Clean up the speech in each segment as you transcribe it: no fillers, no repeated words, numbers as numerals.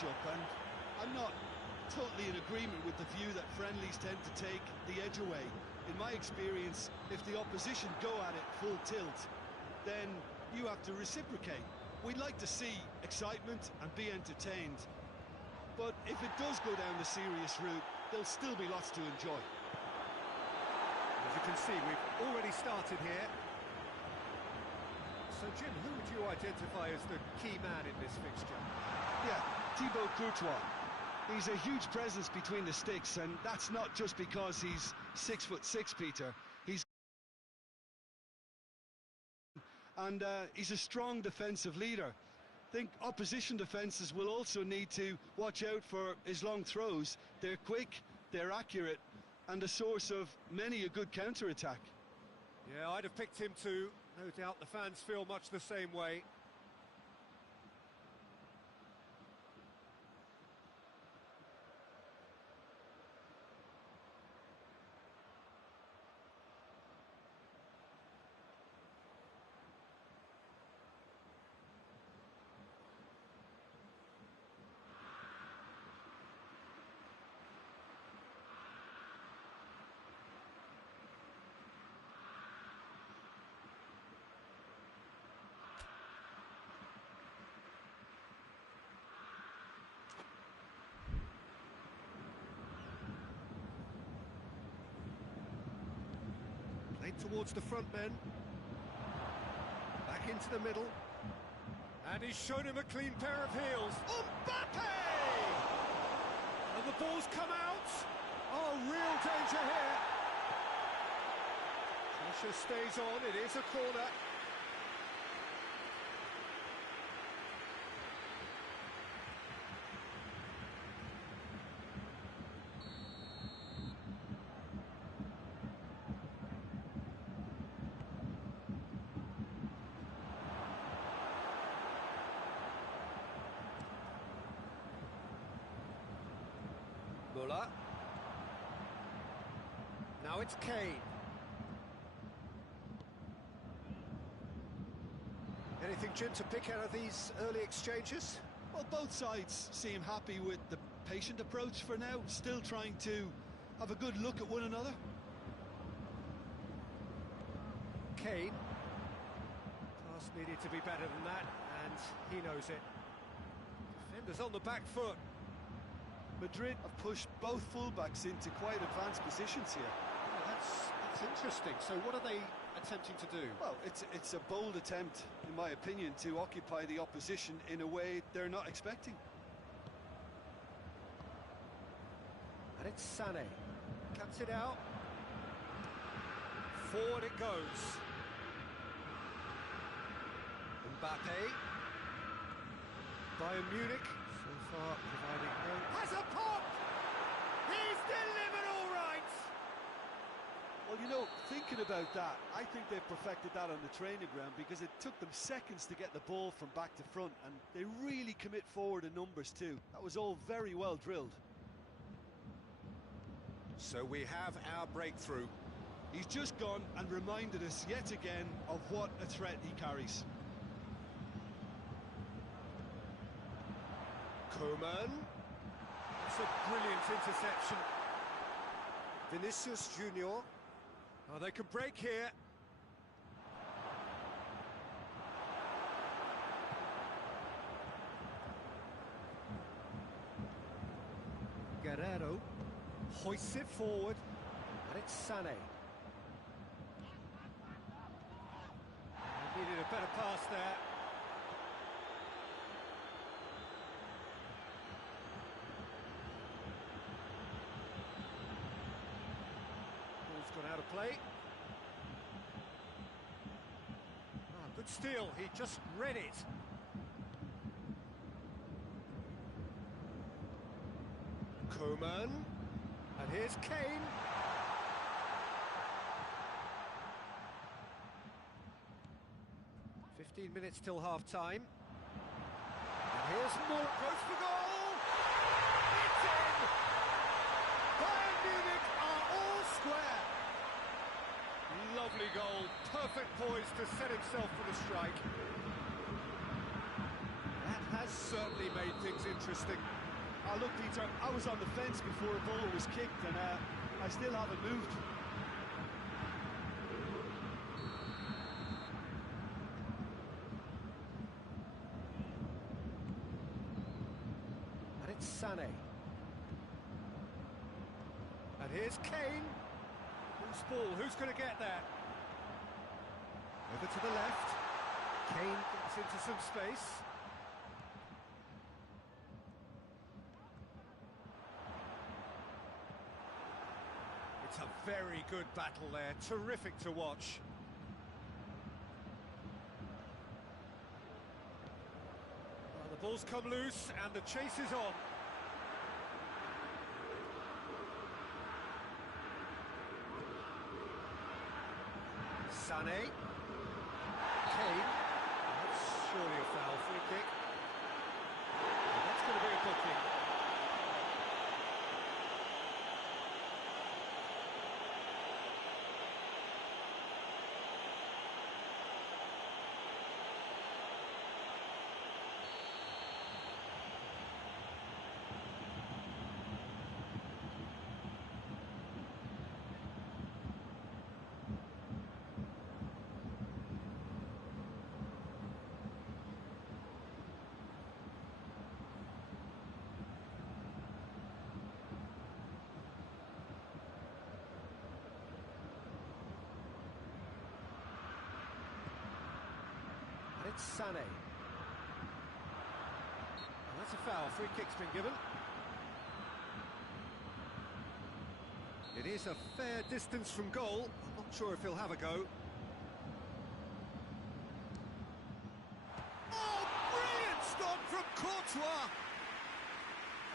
match-up, and I'm not totally in agreement with the view that friendlies tend to take the edge away. In my experience, if the opposition go at it full tilt, then you have to reciprocate. We'd like to see excitement and be entertained, but if it does go down the serious route, there'll still be lots to enjoy. As you can see, we've already started here. So, Jim, who would you identify as the key man in this fixture? Yeah, Thibaut Courtois. He's a huge presence between the sticks, and that's not just because he's 6'6", Peter. He's a strong defensive leader. I think opposition defences will also need to watch out for his long throws. They're quick, they're accurate, and a source of many a good counter-attack. Yeah, I'd have picked him too. No doubt the fans feel much the same way. Towards the front men, back into the middle, and he's shown him a clean pair of heels. Mbappe! And the ball's come out. Oh, real danger here. Pressure stays on, it is a corner. Muller. Now it's Kane. Anything, Jim, to pick out of these early exchanges? Well, both sides seem happy with the patient approach for now, still trying to have a good look at one another. Kane. Pass needed to be better than that, and he knows it. Defenders on the back foot. Madrid have pushed both fullbacks into quite advanced positions here. Oh, that's interesting. So what are they attempting to do? Well, it's a bold attempt, in my opinion, to occupy the opposition in a way they're not expecting. And it's Sané. Cuts it out. Forward it goes. Mbappe. Bayern Munich. So far, providing no... Has a pop! He's delivered all right! Well, you know, thinking about that, I think they've perfected that on the training ground because it took them seconds to get the ball from back to front, and they really commit forward in numbers too. That was all very well drilled. So we have our breakthrough. He's just gone and reminded us yet again of what a threat he carries. Coman. It's a brilliant interception. Vinicius Junior. Oh, they could break here. Guerrero hoists it forward, and it's Sané. Needed a better pass there. Ball's gone out of play. Ah, good steal, he just read it. Coman, and here's Kane. Minutes till half-time. And here's Moore, goes for goal! It's in! Bayern Munich are all square. Lovely goal, perfect poise to set himself for the strike. That has certainly made things interesting. Look, Peter, I was on the fence before a ball was kicked, and I still haven't moved. And it's Sané. And here's Kane. Who's ball? Who's going to get there? Over to the left. Kane gets into some space. It's a very good battle there. Terrific to watch. Well, the ball's come loose and the chase is on. Sané. Kane. That's surely a foul, free kick. And that's going to be a booking. It's Sané. And that's a foul. Free kick's been given. It is a fair distance from goal. I'm not sure if he'll have a go. Oh, brilliant stop from Courtois!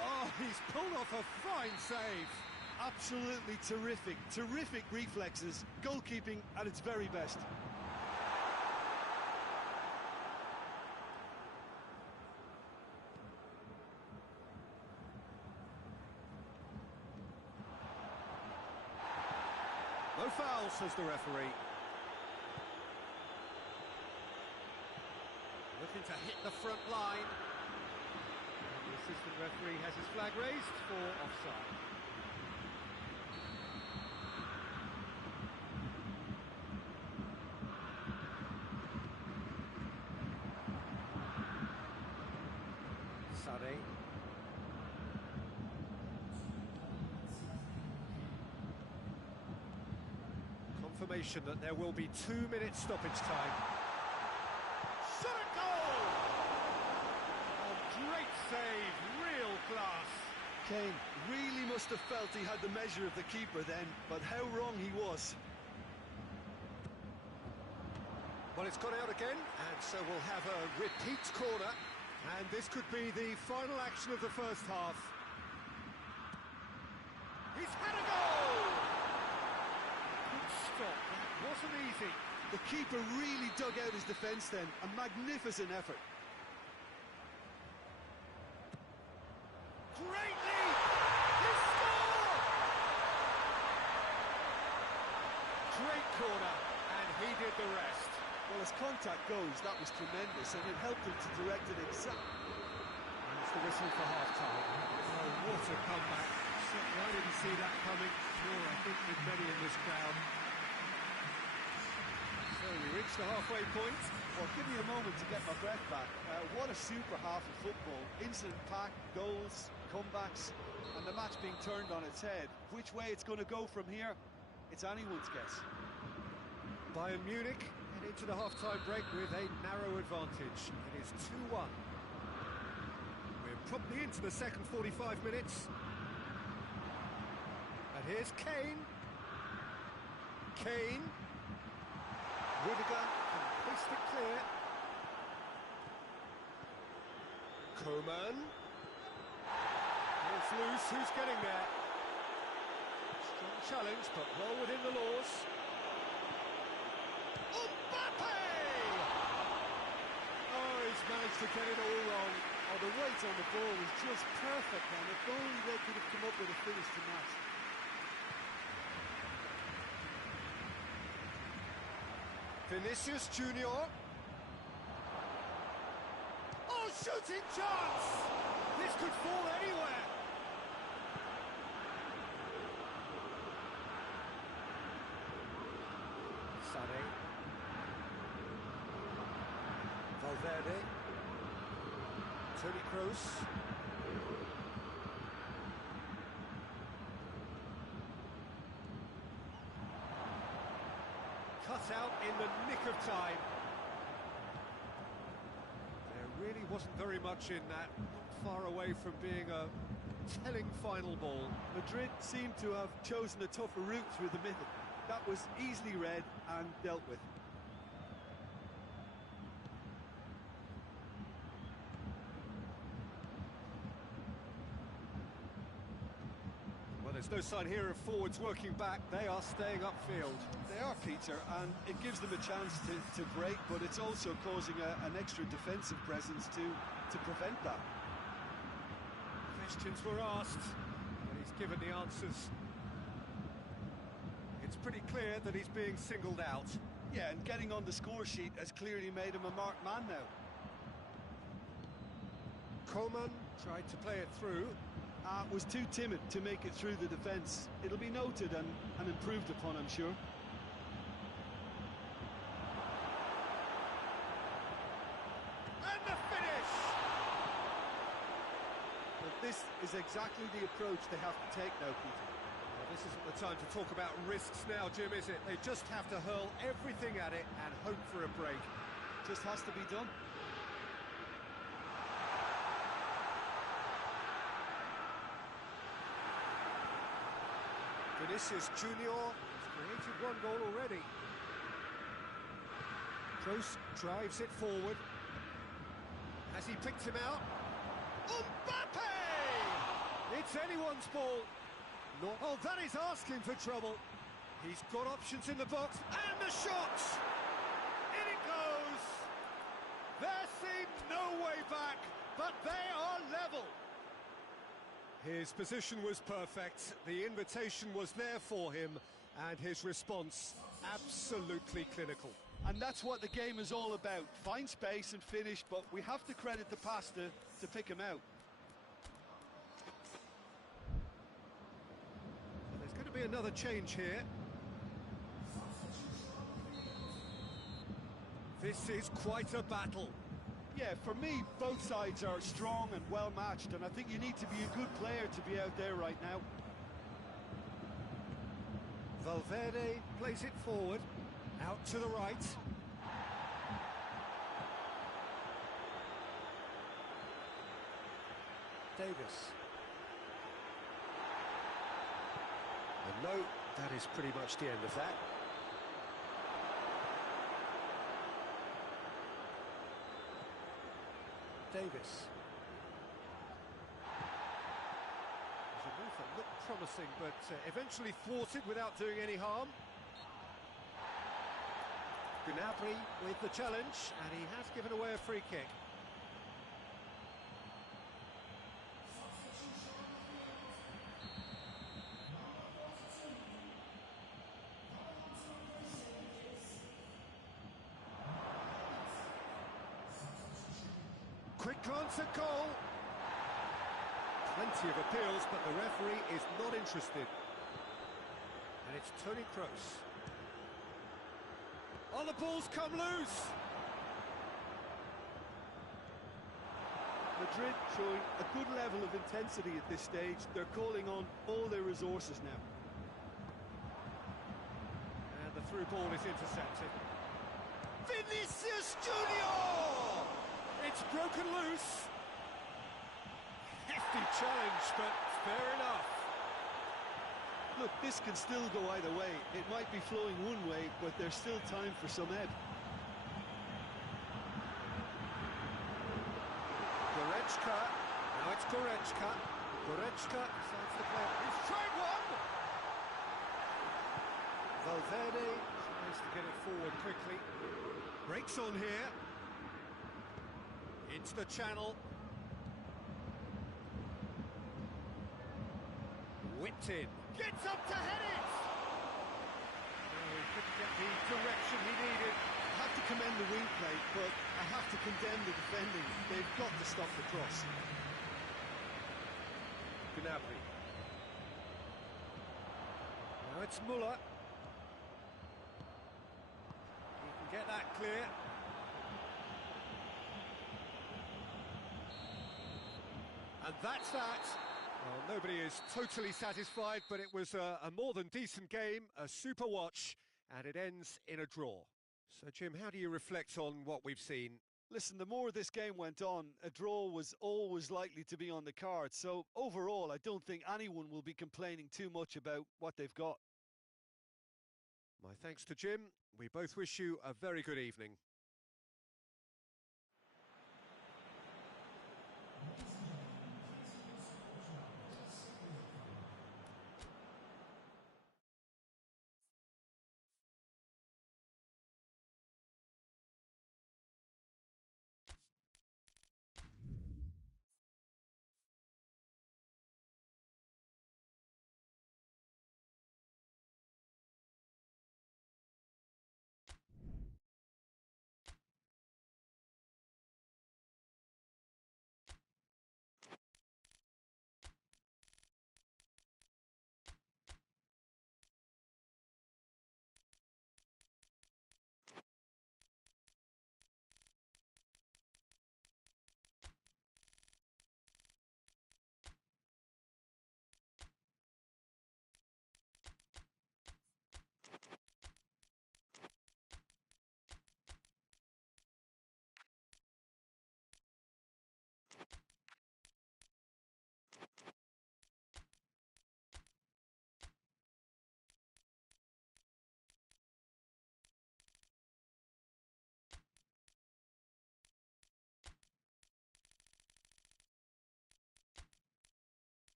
Oh, he's pulled off a fine save. Absolutely terrific, terrific reflexes. Goalkeeping at its very best. No foul, says the referee. Looking to hit the front line. And the assistant referee has his flag raised for offside. Sané. Confirmation that there will be 2 minutes stoppage time. Shot a goal! A great save, real class. Kane really must have felt he had the measure of the keeper then, but how wrong he was. Well, it's gone out again, and so we'll have a repeat corner, and this could be the final action of the first half. He's had a goal! Good stop, that wasn't easy. The keeper really dug out his defence then, a magnificent effort. Great lead! He scored! Great corner, and he did the rest. Well, as contact goes, that was tremendous, and it helped him to direct it exactly. And it's the whistle for half-time. Oh, what a comeback. I didn't see that coming. Sure, I think with many in this crowd. So we reached the halfway point. Well, give me a moment to get my breath back. What a super half of football. Incident-packed, goals, comebacks, and the match being turned on its head. Which way it's going to go from here, it's anyone's guess. Bayern Munich head into the half-time break with a narrow advantage. It is 2-1. We're promptly into the second 45 minutes. And here's Kane. Kane. Rudiger can hoist it clear. Coman. It's loose, who's getting there? Strong challenge, but well within the laws. Mbappe! Oh, he's managed to get it all wrong. Oh, the weight on the ball was just perfect, man. If only they could have come up with a finish to match. Vinicius Junior. Oh, shooting chance! This could fall anywhere. Sané. Valverde. Toni Kroos. Cut out in the nick of time. There really wasn't very much in that, not far away from being a telling final ball. Madrid seemed to have chosen a tougher route through the middle. That was easily read and dealt with. Well, there's no sign here of forwards working back. They are staying upfield. They are, Peter, and it gives them a chance to break, but it's also causing an extra defensive presence to prevent that. Questions were asked, and he's given the answers. It's pretty clear that he's being singled out. Yeah, and getting on the score sheet has clearly made him a marked man now. Coman tried to play it through. Was too timid to make it through the defence. It'll be noted and improved upon, I'm sure. And the finish! But this is exactly the approach they have to take now, Peter. Well, this isn't the time to talk about risks now, Jim, is it? They just have to hurl everything at it and hope for a break. Just has to be done. Vinicius Junior has created one goal already. Kroos drives it forward. Has he picked him out? Mbappe! It's anyone's ball. Oh, that is asking for trouble. He's got options in the box, and the shot! In it goes! There seemed no way back, but they are level. His position was perfect, the invitation was there for him, and his response absolutely clinical. And that's what the game is all about. Find space and finish, but we have to credit the pass to pick him out. So there's going to be another change here. This is quite a battle. Yeah, for me, both sides are strong and well-matched, and I think you need to be a good player to be out there right now. Valverde plays it forward, out to the right. Davis. And no, that is pretty much the end of that. Davis. There's a move that looked promising, but eventually thwarted without doing any harm. Gnabry with the challenge, and he has given away a free kick. Quick glance at goal. Plenty of appeals, but the referee is not interested. And it's Toni Kroos. Oh, the ball's come loose! Madrid showing a good level of intensity at this stage. They're calling on all their resources now. And the through ball is intercepted. Vinicius Junior! It's broken loose. Hefty challenge, but fair enough. Look, this can still go either way. It might be flowing one way, but there's still time for some ebb. Goretzka. Now it's Goretzka. Goretzka decides to play. He's tried one! Valverde tries to get it forward quickly. Breaks on here. Into the channel. Whipped in. Gets up to head it! Oh, he couldn't get the direction he needed. have to commend the wing play, but I have to condemn the defending. They've got to stop the cross. Gnabry. Now it's Muller. He can get that clear. And that's that. Well, nobody is totally satisfied, but it was a more than decent game, a super watch, and it ends in a draw. So, Jim, how do you reflect on what we've seen? Listen, the more this game went on, a draw was always likely to be on the card. So, overall, I don't think anyone will be complaining too much about what they've got. My thanks to Jim. We both wish you a very good evening.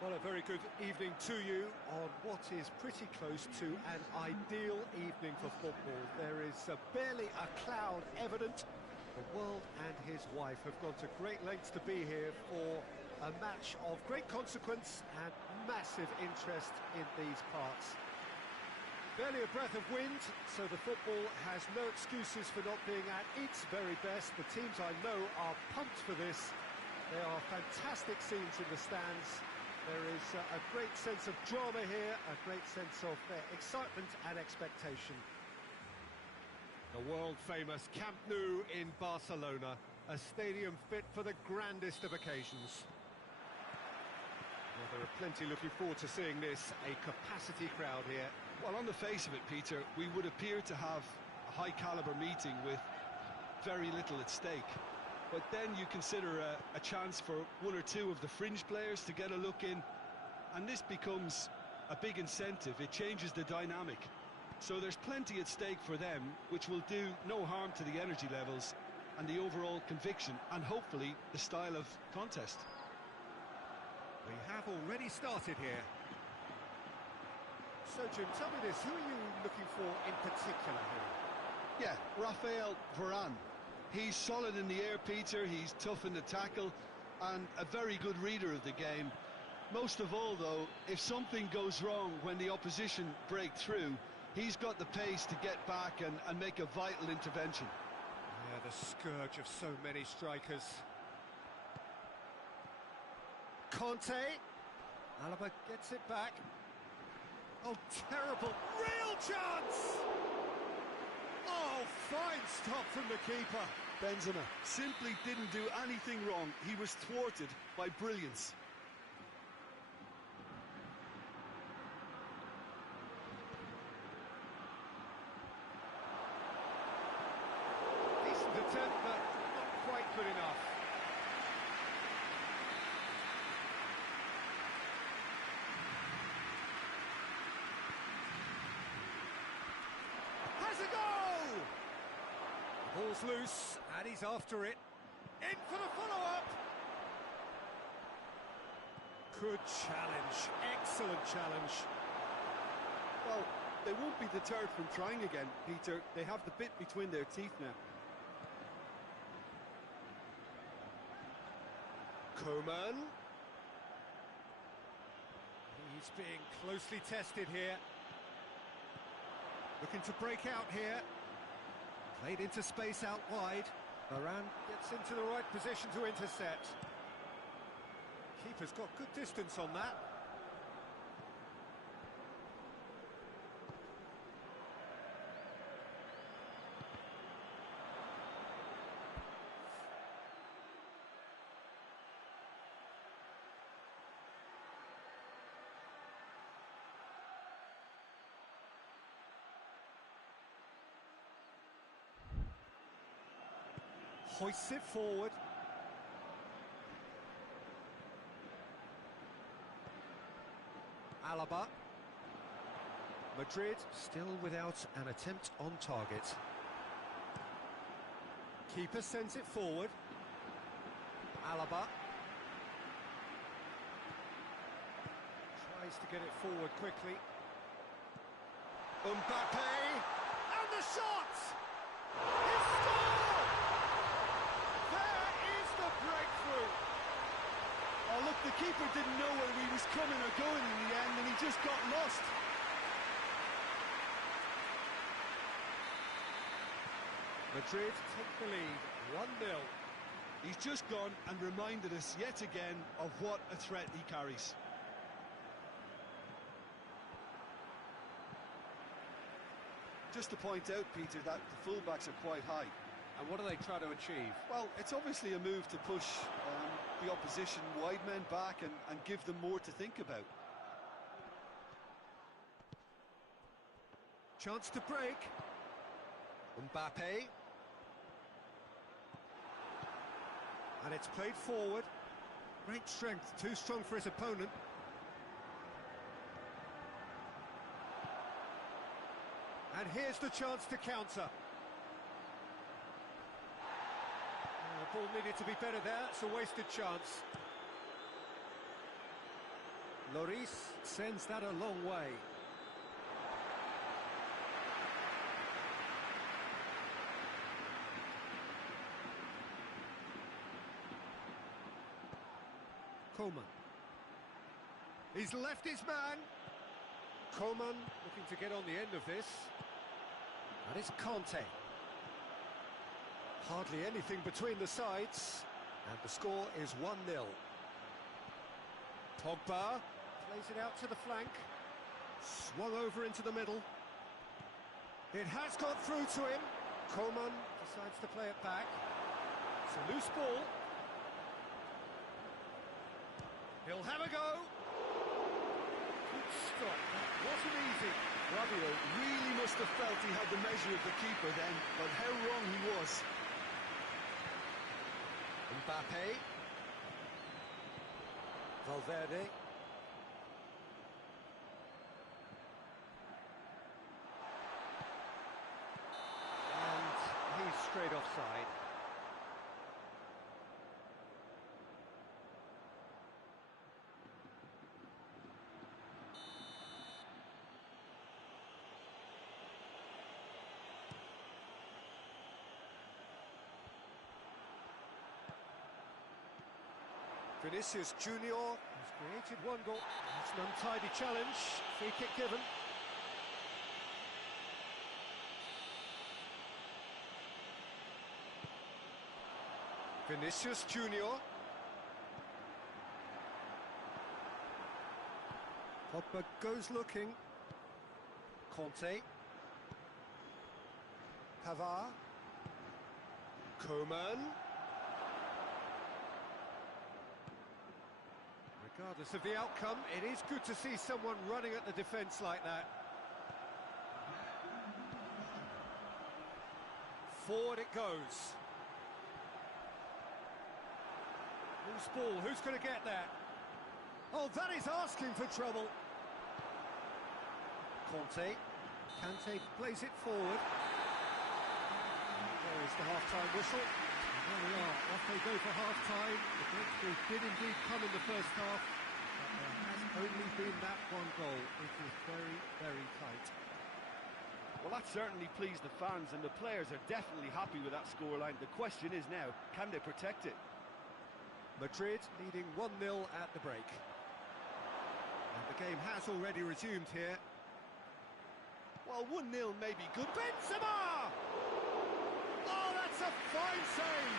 Well, a very good evening to you on what is pretty close to an ideal evening for football. There is barely a cloud evident. The world and his wife have gone to great lengths to be here for a match of great consequence and massive interest in these parts. Barely a breath of wind, so the football has no excuses for not being at its very best. The teams I know are pumped for this. There are fantastic scenes in the stands. There is a great sense of drama here, a great sense of excitement and expectation. The world-famous Camp Nou in Barcelona, a stadium fit for the grandest of occasions. Well, there are plenty looking forward to seeing this, a capacity crowd here. Well, on the face of it, Peter, we would appear to have a high-caliber meeting with very little at stake. But then you consider a chance for one or two of the fringe players to get a look in, and this becomes a big incentive. It changes the dynamic. So there's plenty at stake for them, which will do no harm to the energy levels and the overall conviction, and hopefully the style of contest. We have already started here. So, Jim, tell me this, who are you looking for in particular here? Yeah, Raphael Varane. He's solid in the air, Peter, he's tough in the tackle, and a very good reader of the game. Most of all, though, if something goes wrong when the opposition break through, he's got the pace to get back and make a vital intervention. Yeah, the scourge of so many strikers. Conte. Alaba gets it back. Oh, terrible. Real chance! Oh, fine stop from the keeper. Benzema simply didn't do anything wrong. He was thwarted by brilliance. Decent attempt, but not quite good enough. Has a go! The ball's loose, and he's after it. In for the follow-up! Good challenge, excellent challenge. Well, they won't be deterred from trying again, Peter. They have the bit between their teeth now. Coman. He's being closely tested here. Looking to break out here. Played into space out wide. Varane gets into the right position to intercept. Keeper's got good distance on that. Hoists it forward. Alaba. Madrid still without an attempt on target. Keeper sends it forward. Alaba. Tries to get it forward quickly. Mbappe. And the shot! He scored! There is the breakthrough! Oh, look, the keeper didn't know whether he was coming or going in the end, and he just got lost. Madrid take the lead, 1-0. He's just gone and reminded us yet again of what a threat he carries. Just to point out, Peter, that the fullbacks are quite high. And what do they try to achieve? Well, it's obviously a move to push the opposition wide men back and give them more to think about. Chance to break. Mbappe. And it's played forward. Great strength, too strong for his opponent. And here's the chance to counter. The ball needed to be better there, it's a wasted chance. Lloris sends that a long way. Coman. He's left his man. Coman looking to get on the end of this. And it's Conte. Hardly anything between the sides. And the score is 1-0. Pogba plays it out to the flank. Swung over into the middle. It has got through to him. Coman decides to play it back. It's a loose ball. He'll have a go. Good stop. That wasn't easy. Rabiot really must have felt he had the measure of the keeper then, but how wrong he was. Mbappe. Valverde. And he's straight offside. Vinicius Junior has created one goal. It's an untidy challenge. Free kick given. Vinicius Junior. Pogba goes looking. Conte. Pavard. Coman. Regardless of the outcome, it is good to see someone running at the defence like that. Forward it goes. Loose ball, who's going to get there? Oh, that is asking for trouble. Conte. Kante plays it forward. There is the half-time whistle. And there we are, off they go for half-time. The breakthrough did indeed come in the first half, but there has only been that one goal. It is very, very tight. Well, that certainly pleased the fans, and the players are definitely happy with that scoreline. The question is now, can they protect it? Madrid leading 1-0 at the break. And the game has already resumed here. Well, 1-0 may be good. Benzema! Oh, that's a fine save!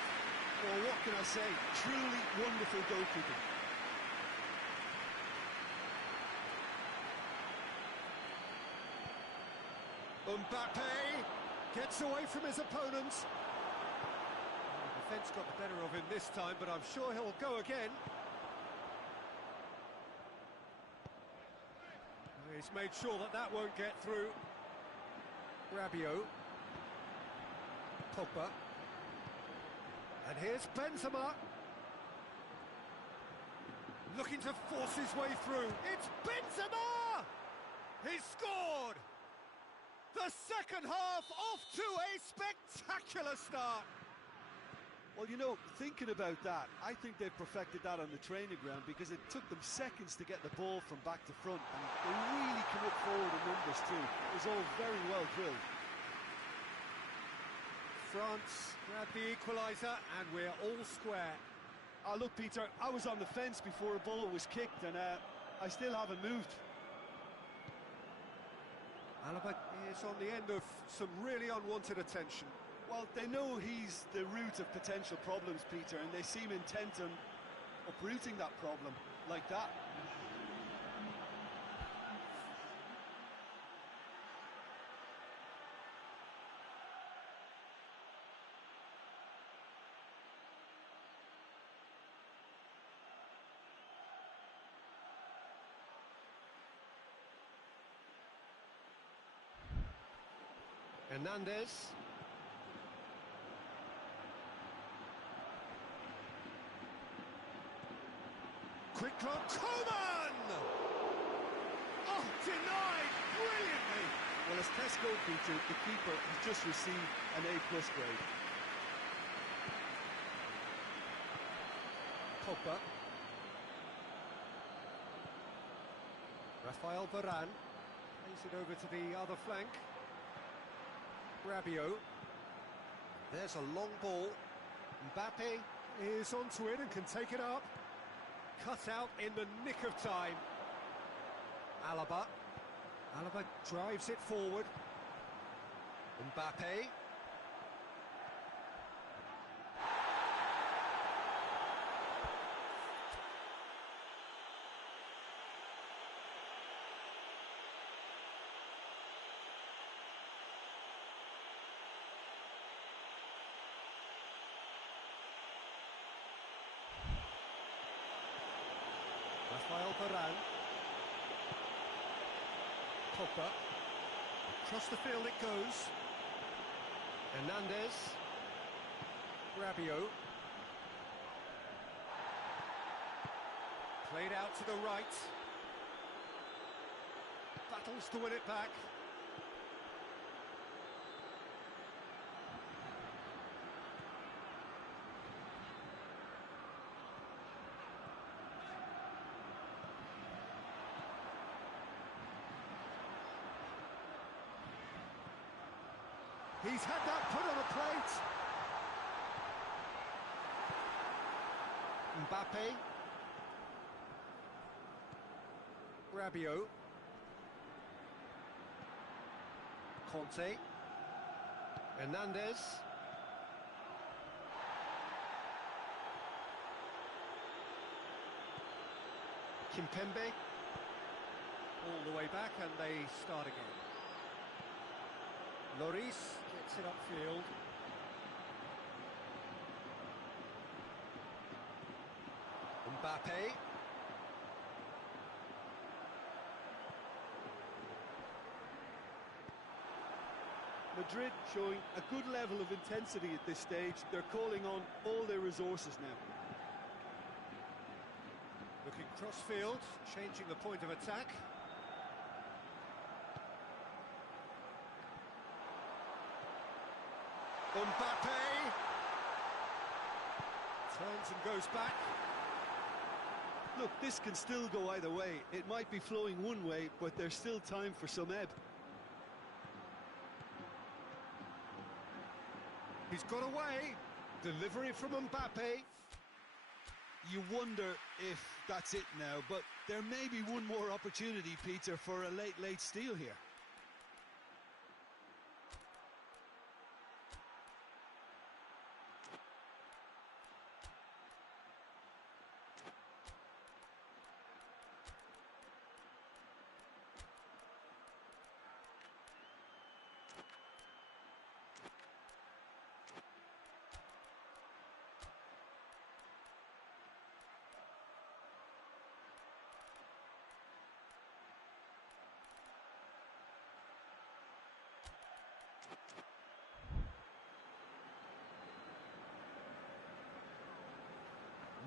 Well, what can I say? Truly wonderful goalkeeping. Mbappe gets away from his opponents. The defence got the better of him this time, but I'm sure he'll go again. He's made sure that that won't get through. Rabiot. Pogba. And here's Benzema. Looking to force his way through. It's Benzema! He's scored! The second half off to a spectacular start. Well, you know, thinking about that, I think they've perfected that on the training ground, because it took them seconds to get the ball from back to front, and they really commit forward in numbers too. It was all very well drilled. France grab the equaliser, and we're all square. Look, Peter, I was on the fence before a ball was kicked, and I still haven't moved. Alaba is on the end of some really unwanted attention. Well, they know he's the root of potential problems, Peter, and they seem intent on uprooting that problem like that. Hernandez. Quick look, Coman! Oh, denied brilliantly! Well, as test goalkeeper, the keeper has just received an A+ grade. Pogba. Rafael Varane plays it over to the other flank. Rabiot. There's a long ball. Mbappe is onto it and can take it up. Cut out in the nick of time. Alaba. Alaba drives it forward. Mbappe. Rafael Varane. Pogba. Across the field it goes. Hernandez. Rabiot. Played out to the right. Battles to win it back. He's had that put on a plate. Mbappe. Rabiot. Conte. Hernandez. Kimpembe. All the way back and they start again. Lloris gets it upfield. Mbappe. Madrid showing a good level of intensity at this stage. They're calling on all their resources now. Looking cross-field, changing the point of attack. Mbappe! Turns and goes back. Look, this can still go either way. It might be flowing one way, but there's still time for some ebb. He's got away. Delivery from Mbappe. You wonder if that's it now, but there may be one more opportunity, Peter, for a late steal here.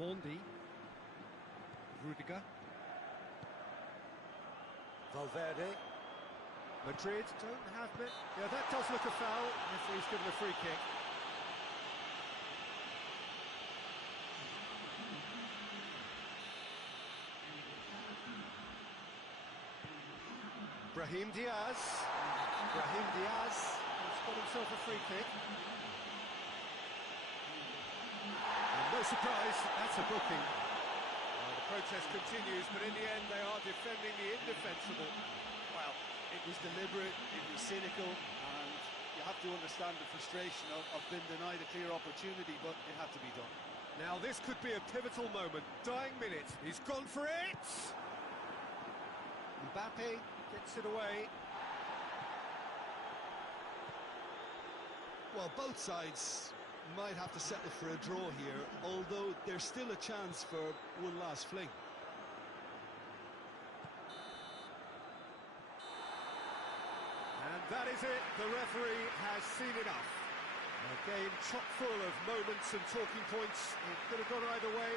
Mondi. Rudiger. Valverde. Madrid don't have it. Yeah, that does look a foul. Referee's given a free kick. Brahim Diaz. Brahim Diaz has got himself a free kick. No surprise, that's a booking. Well, the protest continues, but in the end they are defending the indefensible. Well, it was deliberate, it was cynical, and you have to understand the frustration of being denied a clear opportunity, but it had to be done. Now this could be a pivotal moment, dying minute. He's gone for it! Mbappe gets it away. Well, both sides might have to settle for a draw here, although there's still a chance for one last fling. And that is it, the referee has seen enough. A game chock full of moments and talking points. It could have gone either way,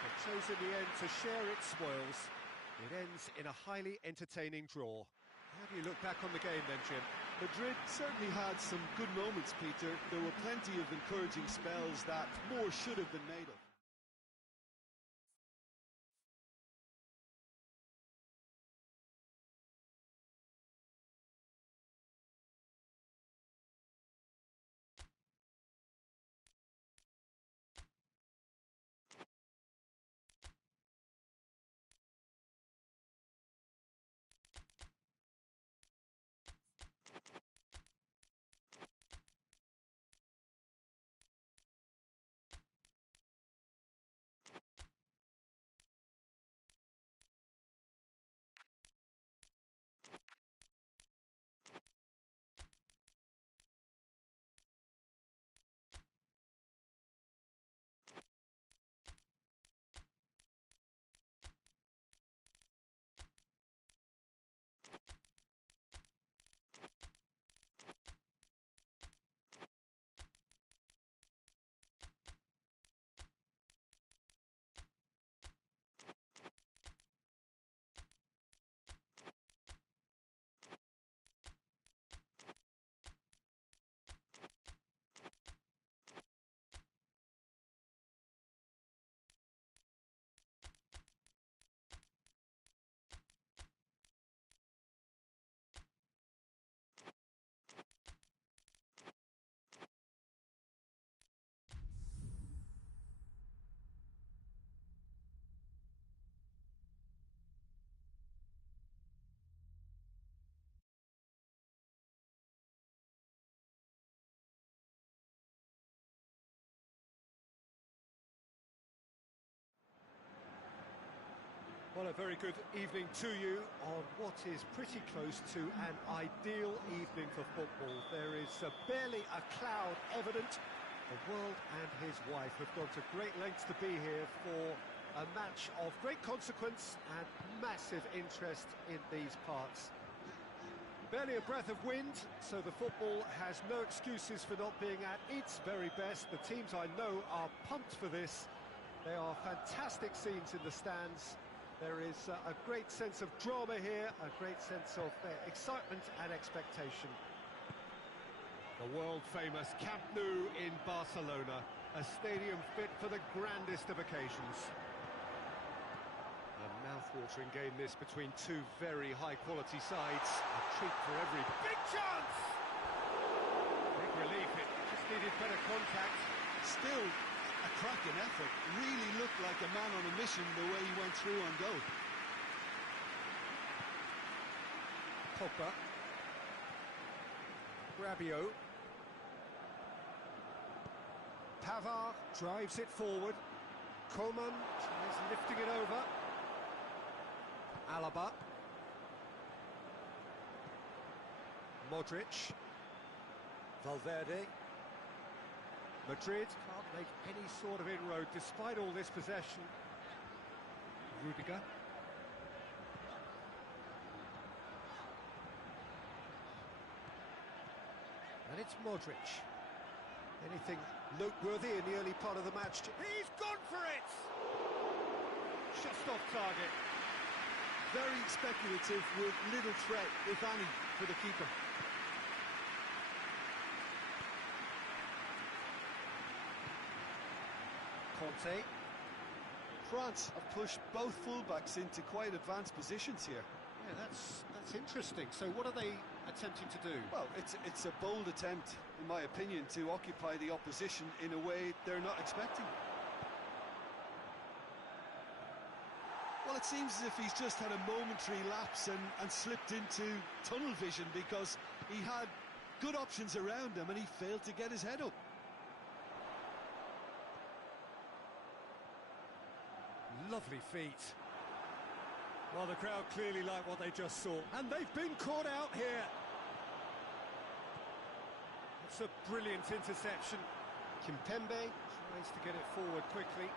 but chose in the end to share its spoils. It ends in a highly entertaining draw. How do you look back on the game then, Jim? Madrid certainly had some good moments, Peter. There were plenty of encouraging spells that more should have been made of. Well, a very good evening to you on what is pretty close to an ideal evening for football. There is barely a cloud evident. The world and his wife have gone to great lengths to be here for a match of great consequence and massive interest in these parts. Barely a breath of wind, so the football has no excuses for not being at its very best. The teams I know are pumped for this. There are fantastic scenes in the stands. There is a great sense of drama here, a great sense of excitement and expectation. The world-famous Camp Nou in Barcelona, a stadium fit for the grandest of occasions. A mouth-watering game this between two very high-quality sides. A treat for every... Big chance! Big relief, it just needed better contact. Still a cracking effort. Really looked like a man on a mission the way he went through on goal. Pogba. Rabiot. Pavard drives it forward. Coman tries lifting it over. Alaba. Modric. Valverde. Madrid can't make any sort of inroad despite all this possession. Rudiger. And it's Modric. Anything noteworthy in the early part of the match? He's gone for it! Just off target. Very speculative with little threat, if any, for the keeper. Conte. France have pushed both fullbacks into quite advanced positions here. Yeah, that's interesting. So what are they attempting to do? Well, it's a bold attempt, in my opinion, to occupy the opposition in a way they're not expecting. Well, it seems as if he's just had a momentary lapse and slipped into tunnel vision because he had good options around him and he failed to get his head up. Lovely feet. Well, the crowd clearly like what they just saw. And they've been caught out here. It's a brilliant interception. Kimpembe tries to get it forward quickly.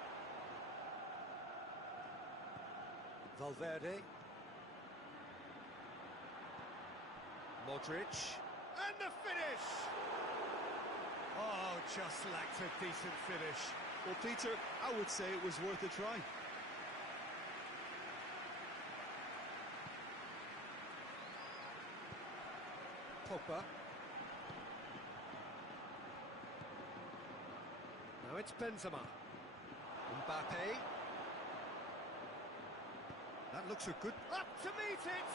Valverde. Modric. And the finish! Oh, just lacked a decent finish. Well, Peter, I would say it was worth a try. Pogba. Now it's Benzema. Mbappe. That looks a good... Up to meet it!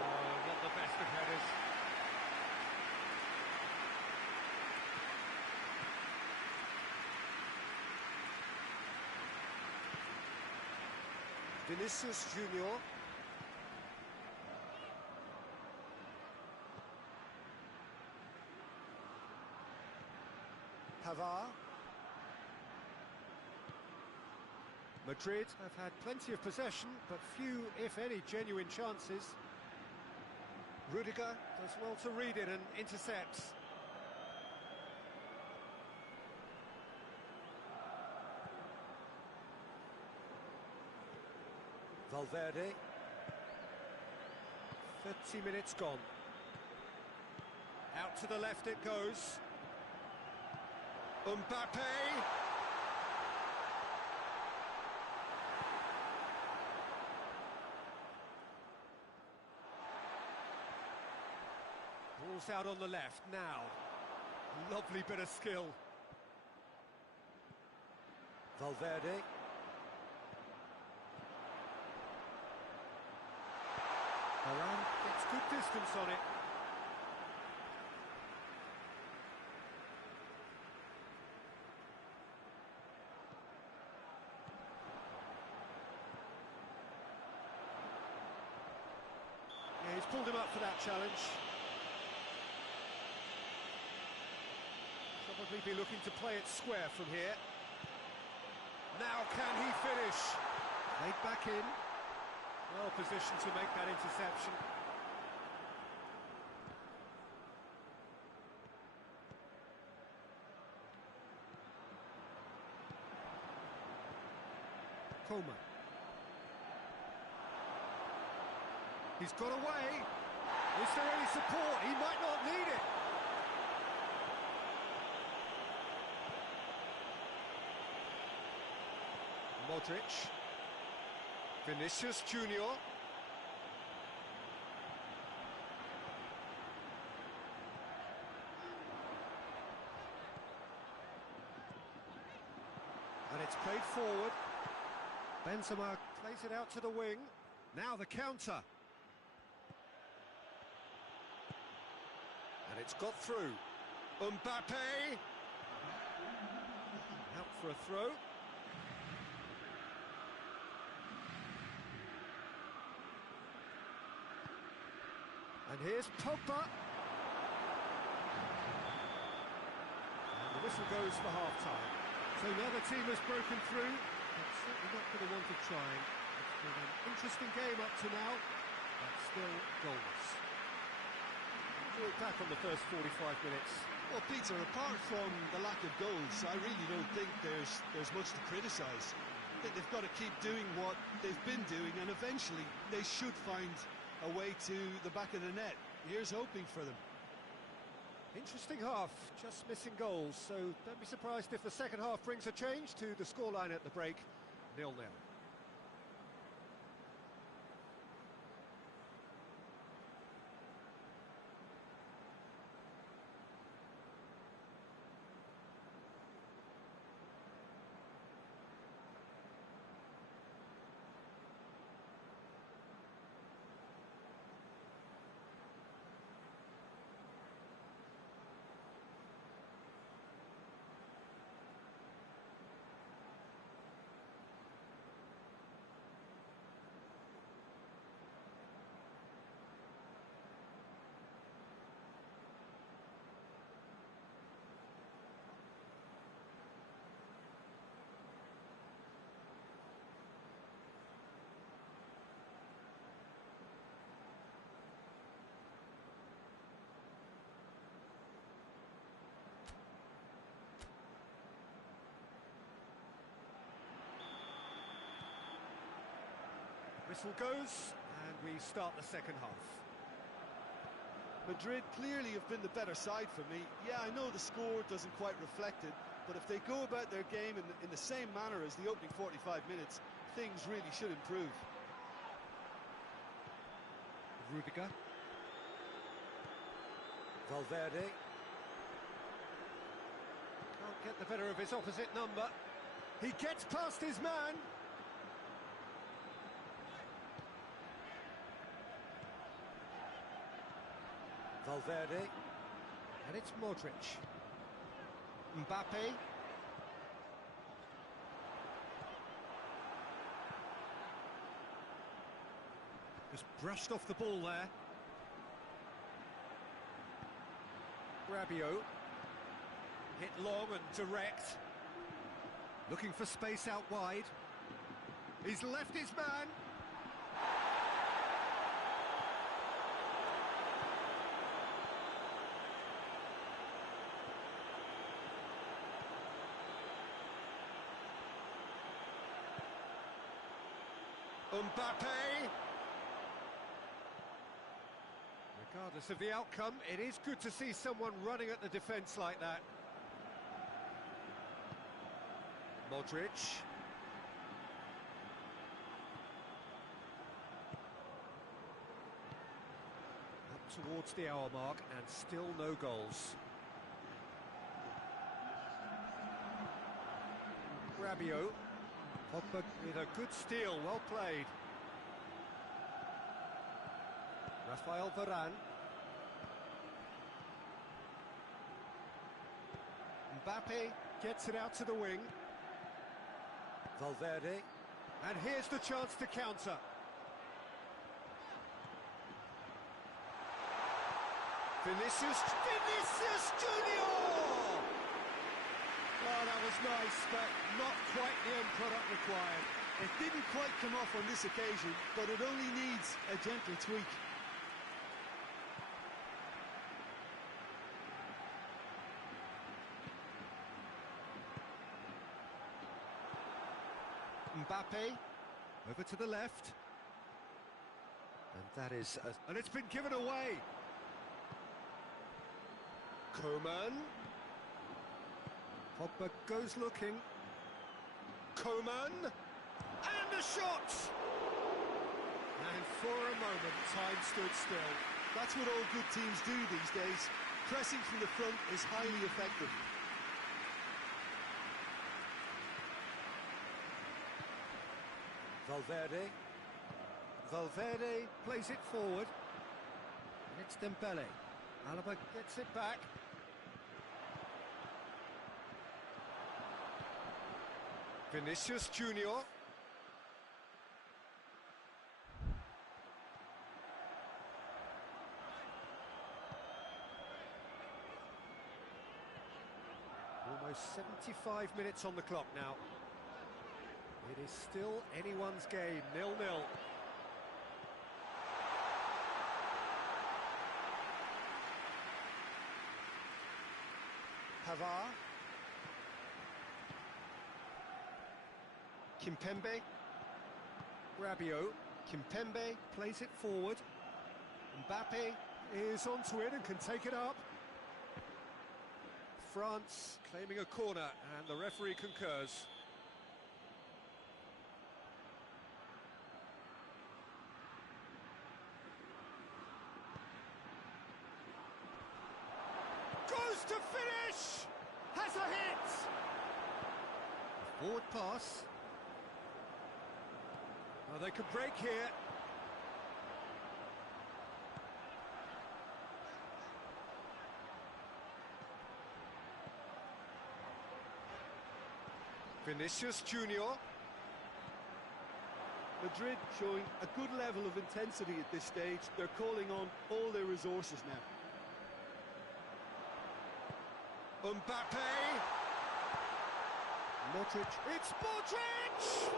Oh, not the best of headers. Vinicius Junior. Pavard. Madrid have had plenty of possession, but few, if any, genuine chances. Rudiger does well to read it and intercepts. Valverde. 30 minutes gone. Out to the left it goes. Mbappe! Ball's out on the left now. Lovely bit of skill. Valverde. Varane gets good distance on it. Yeah, he's pulled him up for that challenge. Probably be looking to play it square from here. Now can he finish? Played back in. Well positioned to make that interception. Coman. He's got away. Is there any support? He might not need it. Modric. Vinicius Junior. And it's played forward. Benzema plays it out to the wing. Now the counter. And it's got through. Mbappe. Out for a throw. And here's Pogba. And the whistle goes for half-time. So now the team has broken through. It's certainly not for the want of trying. It's been an interesting game up to now, but still goalless. Look back on the first 45 minutes. Well, Peter, apart from the lack of goals, I really don't think there's much to criticise. I think they've got to keep doing what they've been doing, and eventually they should find a way to the back of the net. Here's hoping for them. Interesting half, just missing goals, so don't be surprised if the second half brings a change to the scoreline at the break, 0-0. Whistle goes, and we start the second half. Madrid clearly have been the better side for me. Yeah, I know the score doesn't quite reflect it, but if they go about their game in the same manner as the opening 45 minutes, things really should improve. Rudiger. Valverde. Can't get the better of his opposite number. He gets past his man. Valverde, and it's Modric. Mbappe. Just brushed off the ball there. Rabiot. Hit long and direct. Looking for space out wide. He's left his man. Mbappe. Regardless of the outcome, it is good to see someone running at the defence like that. Modric. Up towards the hour mark and still no goals. Rabiot. Pogba with a good steal, well played. Rafael Varane. Mbappe gets it out to the wing. Valverde. And here's the chance to counter. Vinicius Junior! Oh, that was nice, but not quite the end product required. It didn't quite come off on this occasion, but it only needs a gentle tweak. Mbappe, over to the left. And that is... and it's been given away. Coman. Pogba goes looking. Coman. And a shot! And for a moment, time stood still. That's what all good teams do these days. Pressing from the front is highly effective. Valverde. Valverde plays it forward. And it's Dembele. Alaba gets it back. Vinicius Junior. Almost 75 minutes on the clock now. It is still anyone's game, 0-0. Pavard. Kimpembe. Rabiot. Kimpembe plays it forward. Mbappe is onto it and can take it up. France claiming a corner, and the referee concurs. Goes to finish! Has a hit! Forward pass. Oh, they could break here. Vinicius Junior. Madrid showing a good level of intensity at this stage. They're calling on all their resources now. Mbappe. Modric. It's Modric!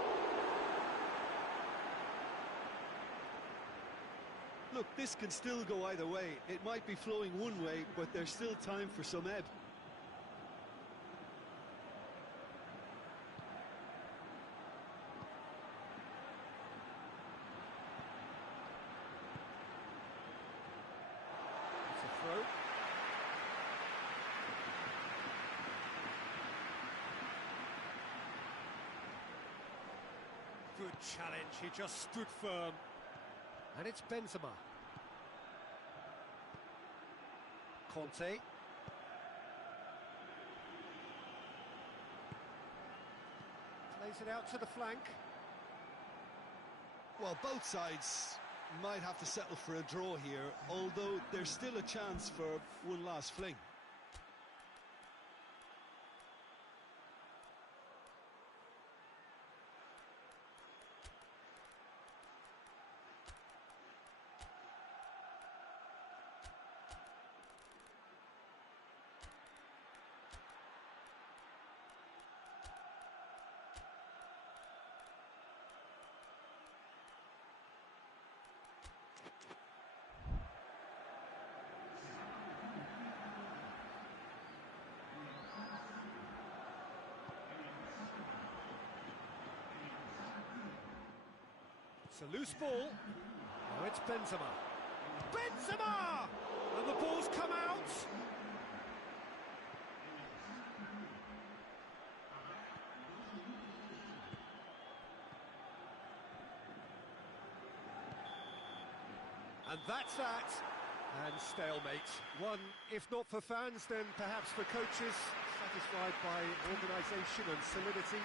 Look, this can still go either way. It might be flowing one way, but there's still time for some ebb. It's a throw. Good challenge, he just stood firm. And it's Benzema. Conte. Plays it out to the flank. Well, both sides might have to settle for a draw here, although there's still a chance for one last fling. It's a loose ball. Now it's Benzema. Benzema! And the ball's come out. And that's that. And stalemate. One, if not for fans, then perhaps for coaches, satisfied by organisation and solidity.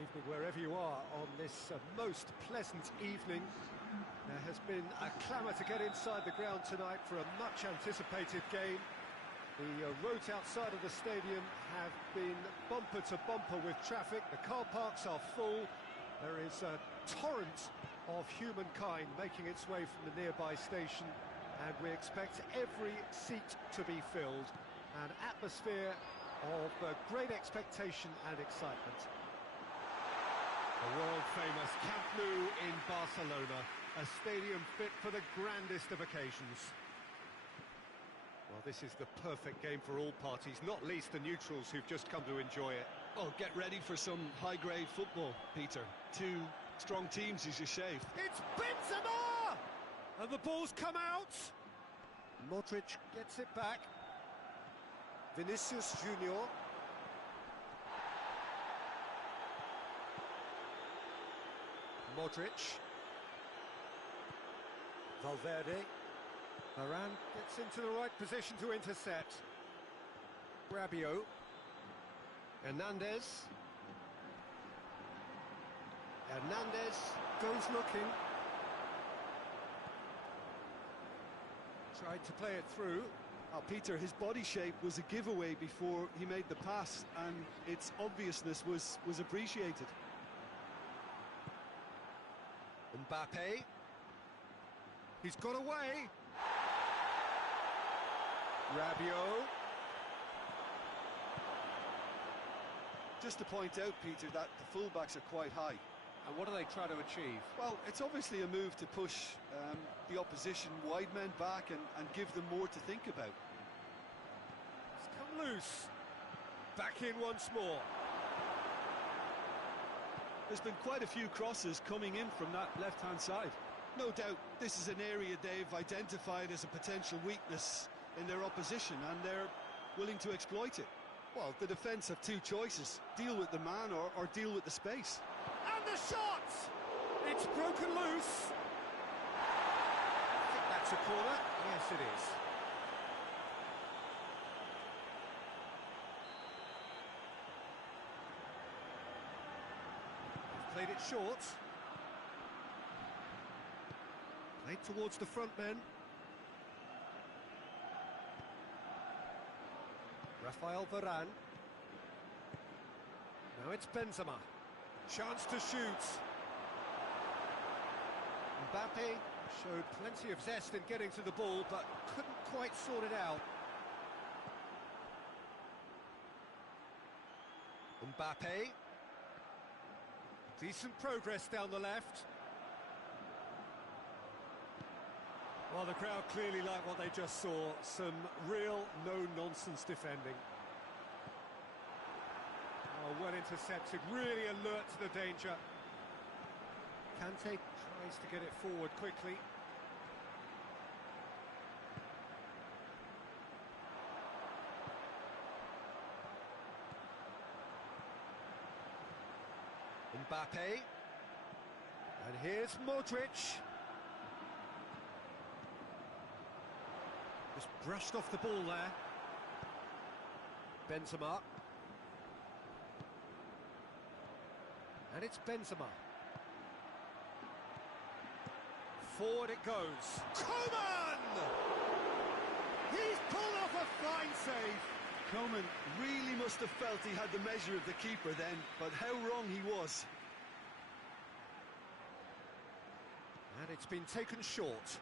Evening wherever you are on this most pleasant evening. There has been a clamour to get inside the ground tonight for a much-anticipated game. The roads outside of the stadium have been bumper to bumper with traffic. The car parks are full. There is a torrent of humankind making its way from the nearby station, and we expect every seat to be filled. An atmosphere of great expectation and excitement. The world-famous Camp Nou in Barcelona, a stadium fit for the grandest of occasions. Well, this is the perfect game for all parties, not least the neutrals who've just come to enjoy it. Oh, get ready for some high-grade football, Peter. Two strong teams, as you say. It's Benzema! And the ball's come out. Modric gets it back. Vinicius Junior. Modric. Valverde. Varane gets into the right position to intercept. Rabiot. Hernandez. Hernandez goes looking. Tried to play it through. Oh, Peter, his body shape was a giveaway before he made the pass, and its obviousness was appreciated. Mbappe. He's got away. Rabiot. Just to point out, Peter, that the fullbacks are quite high. And what do they try to achieve? Well, it's obviously a move to push the opposition wide men back and give them more to think about. It's come loose. Back in once more. There's been quite a few crosses coming in from that left-hand side. No doubt this is an area they've identified as a potential weakness in their opposition, and they're willing to exploit it. Well, the defence have two choices: deal with the man or deal with the space. And the shot! It's broken loose. I think that's a corner. Yes, it is. Played it short. Played towards the front men. Rafael Varane. Now it's Benzema. Chance to shoot. Mbappe showed plenty of zest in getting to the ball, but couldn't quite sort it out. Mbappe. Decent progress down the left. Well, the crowd clearly like what they just saw. Some real no-nonsense defending. Oh, well intercepted, really alert to the danger. Kante tries to get it forward quickly. Mbappe. And here's Modric. Just brushed off the ball there. Benzema. And it's Benzema. Forward it goes. Coman! He's pulled off a fine save. Coman really must have felt he had the measure of the keeper then, but how wrong he was. And it's been taken short.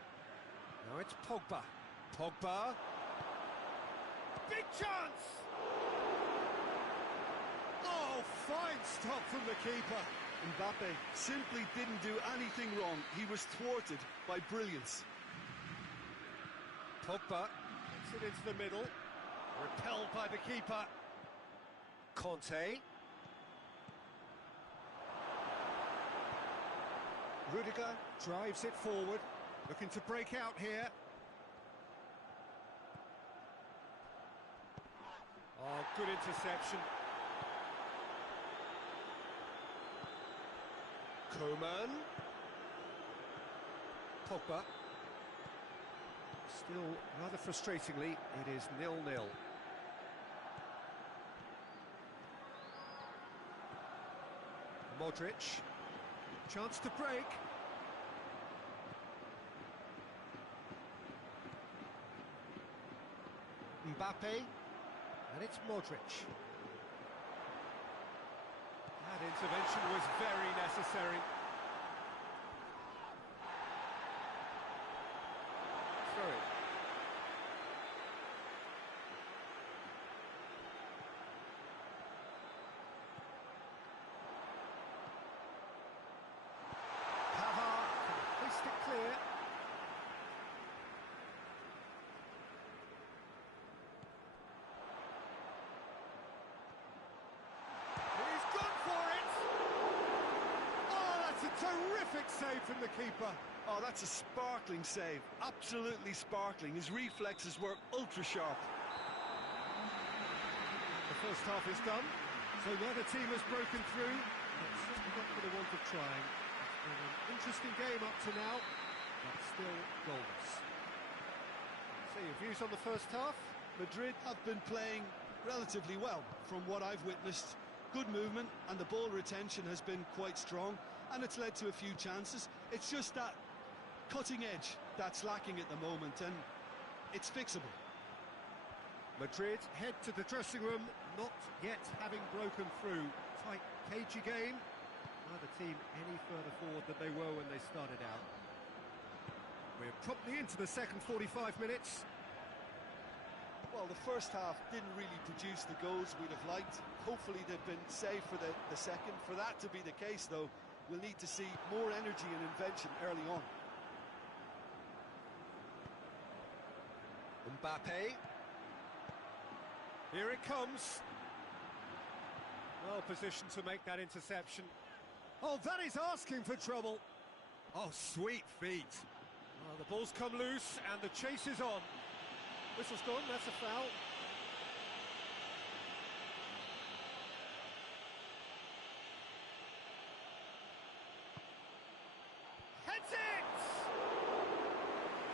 Now it's Pogba. Pogba. Big chance! Oh, fine stop from the keeper. Mbappe simply didn't do anything wrong. He was thwarted by brilliance. Pogba gets it into the middle. Repelled by the keeper. Conte. Rudiger drives it forward, looking to break out here. Oh, good interception. Coman. Pogba. Still, rather frustratingly, it is 0-0. Modric. Chance to break. Mbappe. And it's Modric. That intervention was very necessary. Throw it. Pavard can hoist it clear. He's gone for it! Oh, that's a terrific save from the keeper. Oh, that's a sparkling save. Absolutely sparkling. His reflexes were ultra-sharp. The first half is done, so neither team has broken through, but certainly not for the want of trying. It's been an interesting game up to now, but still goalless. So your views on the first half? Madrid have been playing relatively well from what I've witnessed. Good movement and the ball retention has been quite strong, and it's led to a few chances. It's just that cutting edge that's lacking at the moment, and it's fixable. Madrid head to the dressing room, not yet having broken through. Tight, cagey game. Neither team any further forward than they were when they started out. We're promptly into the second 45 minutes. Well, the first half didn't really produce the goals we'd have liked. Hopefully they've been saved for the second. For that to be the case, though, we'll need to see more energy and invention early on. Mbappe. Here it comes. Well positioned to make that interception. Oh, that is asking for trouble. Oh, sweet feet. Oh, the ball's come loose and the chase is on. Whistle's gone, that's a foul. Heads it!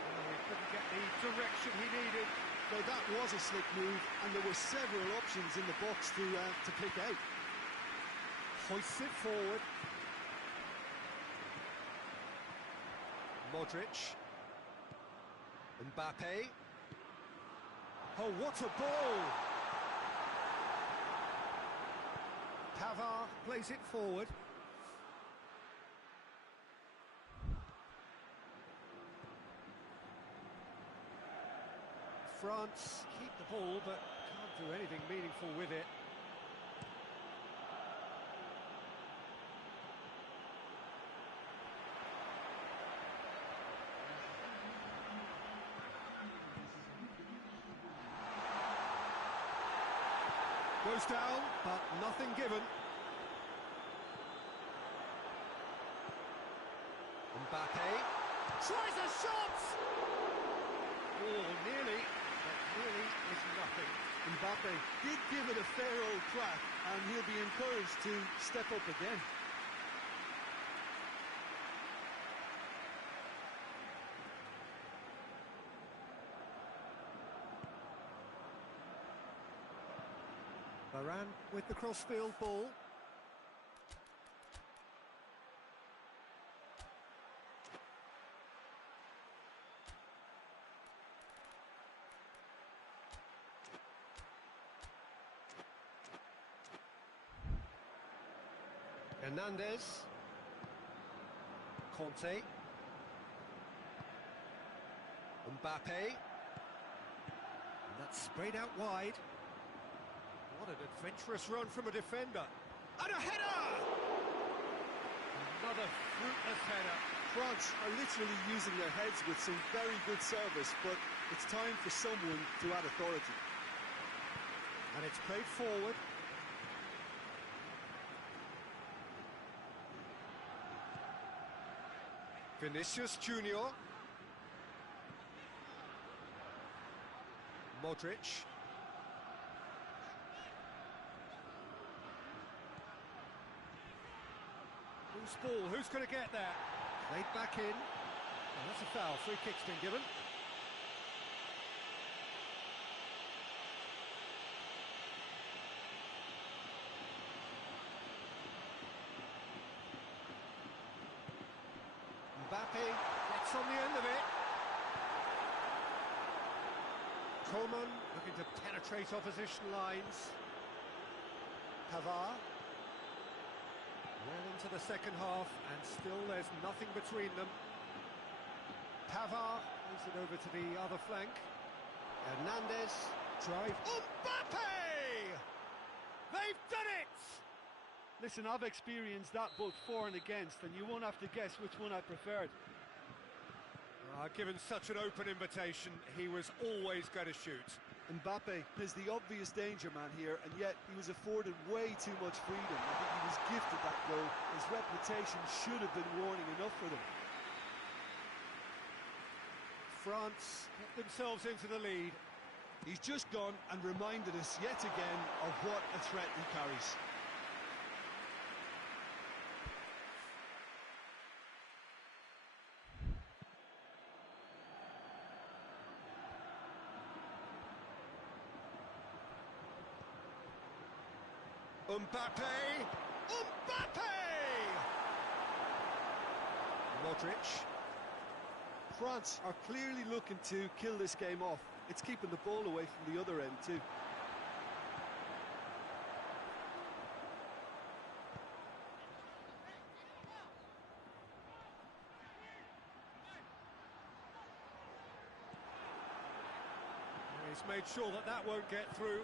Oh, he couldn't get the direction he needed. Now, that was a slick move, and there were several options in the box to pick out. Hoists it forward. Modric. Mbappe. Oh, what a ball! Pavard plays it forward. France keep the ball, but can't do anything meaningful with it. Goes down, but nothing given. Mbappe tries a shot! Oh, nearly, but nearly is nothing. Mbappe did give it a fair old crack, and he'll be encouraged to step up again. Varane with the crossfield ball. Hernandez. Conte. Mbappe. And that's sprayed out wide. What an adventurous run from a defender. And a header! Another fruitless header. France are literally using their heads with some very good service, but it's time for someone to add authority. And it's played forward. Vinicius Junior. Modric. Loose ball, who's going to get there? Played back in. Oh, that's a foul, free kick's been given. Mbappe gets on the end of it. Coman looking to penetrate opposition lines. Pavard. Well into the second half, and still there's nothing between them. Pavard moves it over to the other flank. Hernandez, drive. Mbappe! They've done it! Listen, I've experienced that both for and against, and you won't have to guess which one I preferred. Given such an open invitation, he was always going to shoot. Mbappe is the obvious danger man here, and yet he was afforded way too much freedom. I think he was gifted that goal. His reputation should have been warning enough for them. France get themselves into the lead. He's just gone and reminded us yet again of what a threat he carries. Mbappe! Mbappe! Modric. France are clearly looking to kill this game off. It's keeping the ball away from the other end too. He's made sure that that won't get through.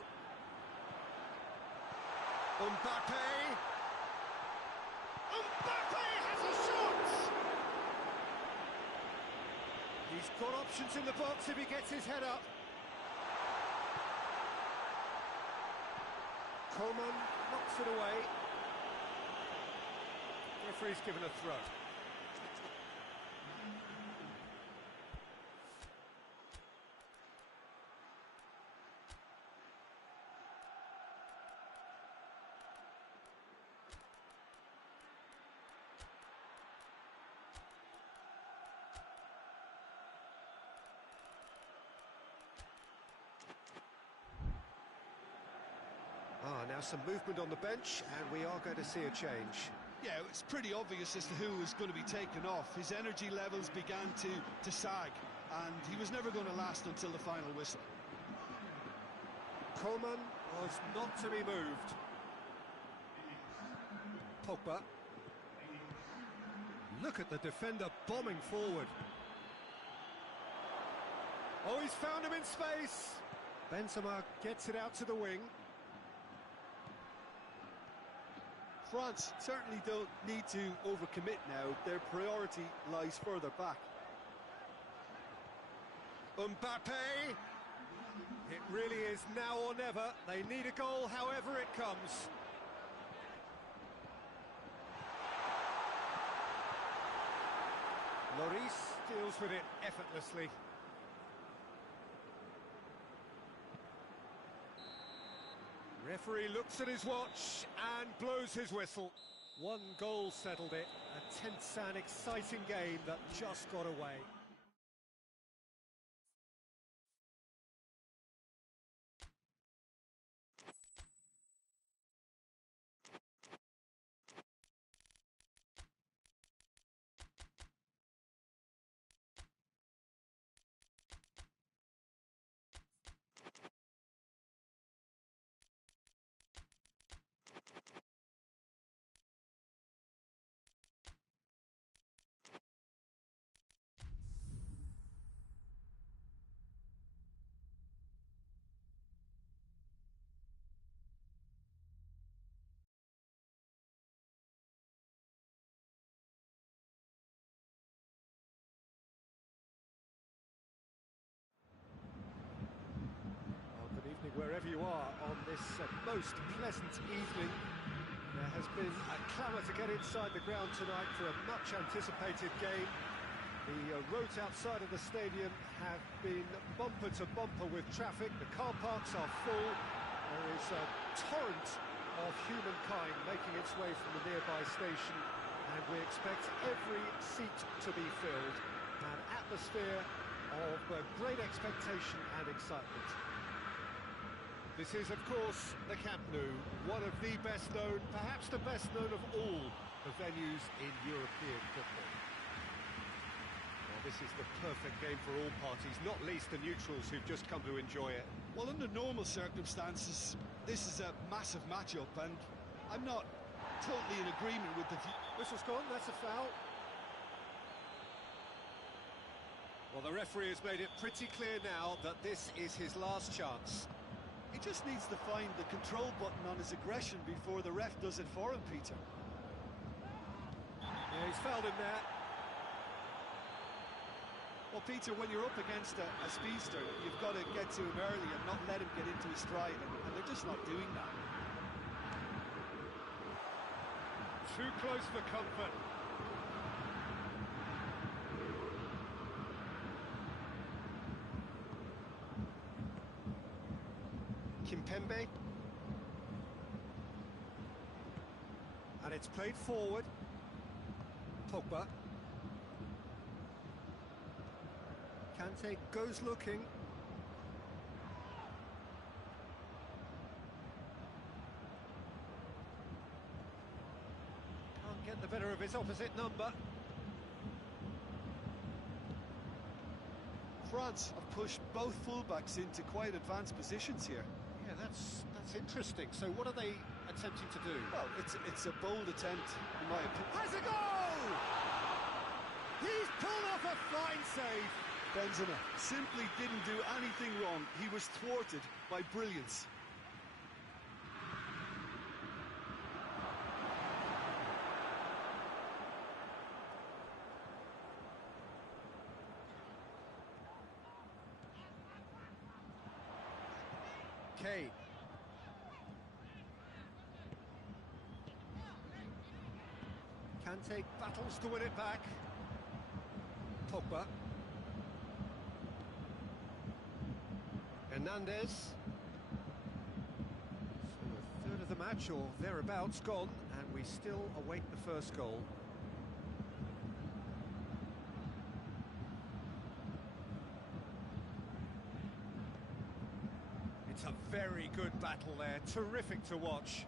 Mbappe! Mbappe has a shot! He's got options in the box if he gets his head up. Coman knocks it away. Referee's given a throw. Now some movement on the bench, and we are going to see a change. Yeah, it's pretty obvious as to who was going to be taken off. His energy levels began to sag, and he was never going to last until the final whistle. Coman was not to be moved. Pogba. Look at the defender bombing forward. Oh, he's found him in space. Benzema gets it out to the wing. France certainly don't need to overcommit now. Their priority lies further back. Mbappe! It really is now or never. They need a goal however it comes. Lloris deals with it effortlessly. Referee looks at his watch and blows his whistle. One goal settled it. A tense and exciting game that just got away. Wherever you are on this most pleasant evening, there has been a clamour to get inside the ground tonight for a much-anticipated game. The roads outside of the stadium have been bumper to bumper with traffic. The car parks are full. There is a torrent of humankind making its way from the nearby station, and we expect every seat to be filled. An atmosphere of great expectation and excitement. This is, of course, the Camp Nou, one of the best known, perhaps the best known of all the venues in European football. This is the perfect game for all parties, not least the neutrals who've just come to enjoy it. Well, under normal circumstances, this is a massive matchup, and I'm not totally in agreement with the view. Whistle's gone, that's a foul. Well, the referee has made it pretty clear now that this is his last chance. He just needs to find the control button on his aggression before the ref does it for him, Peter. Yeah, he's fouled him there. Well, Peter, when you're up against a speedster, you've got to get to him early and not let him get into his stride, and they're just not doing that. Too close for comfort. Kimpembe. And it's played forward. Pogba. Kante goes looking. Can't get the better of his opposite number. France have pushed both fullbacks into quite advanced positions here. Yeah, that's interesting. So what are they attempting to do? Well, it's a bold attempt, in my opinion. Has a goal! He's pulled off a fine save. Benzema simply didn't do anything wrong. He was thwarted by brilliance. Kane. Kante battles to win it back. Pogba. Hernandez. So a third of the match or thereabouts gone, and we still await the first goal. It's a very good battle there, terrific to watch.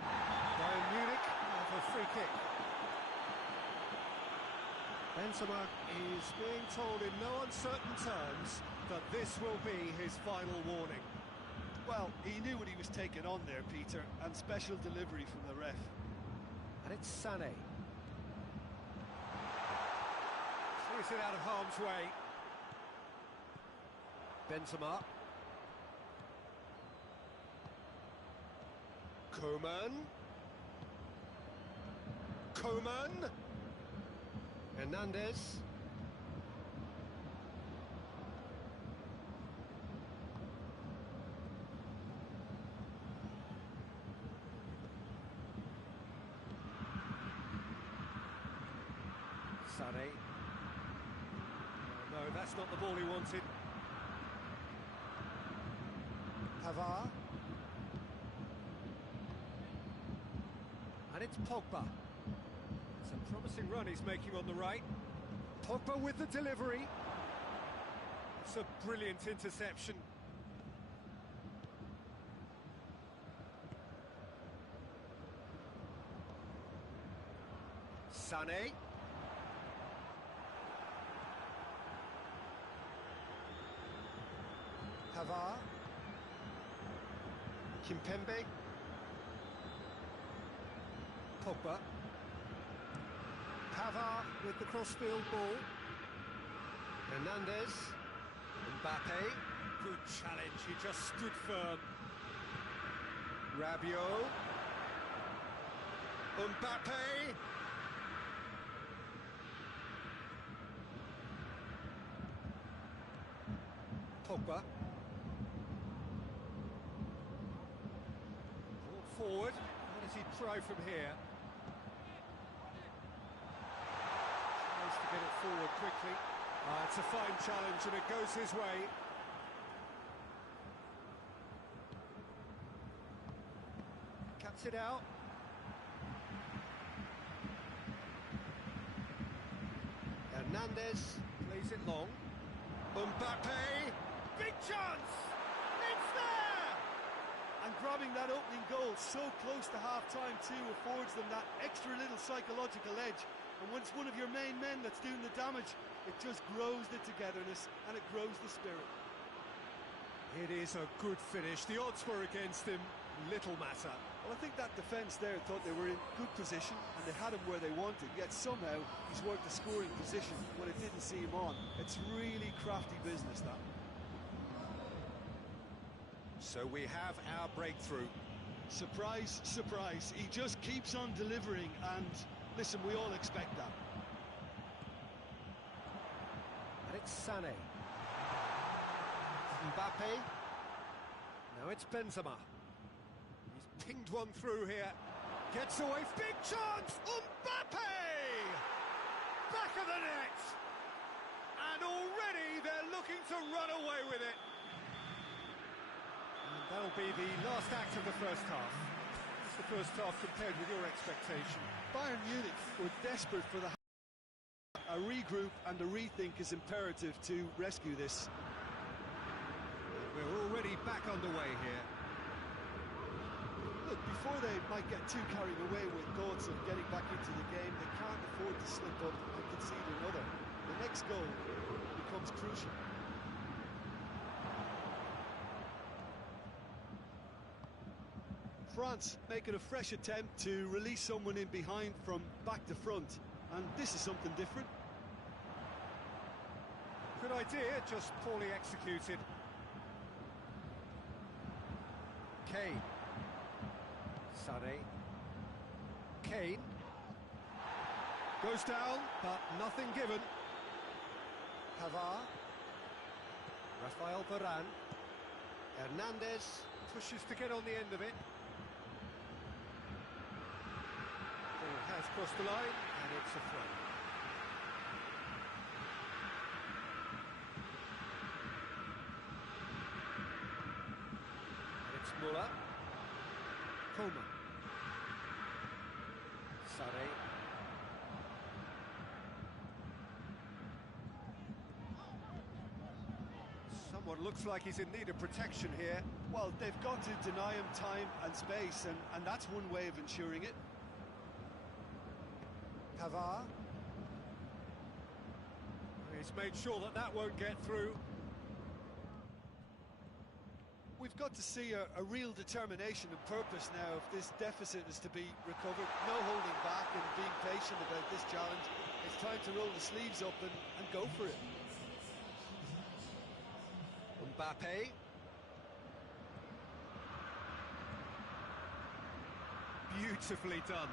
Bayern Munich have a free kick. Benzema is being told in no uncertain terms that this will be his final warning. Well, he knew what he was taking on there, Peter, and special delivery from the ref. And it's Sané. Clears it out of harm's way. Benzema. Coman. Coman. Hernandez. Sané. No, that's not the ball he wanted. Pavard. And it's Pogba. It's a promising run he's making on the right. Pogba with the delivery. It's a brilliant interception. Sané. Pavard. Kimpembe. Pogba. Pavard with the crossfield ball. Hernandez. Mbappe. Good challenge, he just stood firm. Rabiot. Mbappe. Pogba. Brought forward. What does he try from here? Tries to get it forward quickly. It's a fine challenge and it goes his way. Cuts it out. Hernandez plays it long. Mbappe, big chance! It's there! And grabbing that opening goal so close to half-time too affords them that extra little psychological edge. And when it's one of your main men that's doing the damage, it just grows the togetherness and it grows the spirit. It is a good finish. The odds were against him. Little matter. Well, I think that defence there thought they were in good position and they had him where they wanted, yet somehow he's worked a scoring position when it didn't see him on. It's really crafty business, that. So we have our breakthrough. Surprise, surprise. He just keeps on delivering, and listen, we all expect that. And it's Sané. Mbappe. Now it's Benzema. He's pinged one through here. Gets away. Big chance! Mbappe! Back of the net! And already they're looking to run away with it. And that'll be the last act of the first half. What's the first half compared with your expectation? Bayern Munich were desperate for the a regroup and a rethink is imperative to rescue this. We're already back underway here. Look, before they might get too carried away with thoughts of getting back into the game, they can't afford to slip up and concede another. The next goal becomes crucial. France making a fresh attempt to release someone in behind from back to front, and this is something different. Good idea, just poorly executed. Kane. Sané. Kane. Goes down, but nothing given. Pavard. Rafael Varane. Hernandez pushes to get on the end of it. Ball has crossed the line, and it's a throw. Muller. Coleman. Sané. Someone looks like he's in need of protection here. Well, they've got to deny him time and space, and that's one way of ensuring it. Pavard. He's made sure that that won't get through. We've got to see a real determination and purpose now if this deficit is to be recovered. No holding back and being patient about this challenge. It's time to roll the sleeves up and go for it. Mbappe. Beautifully done.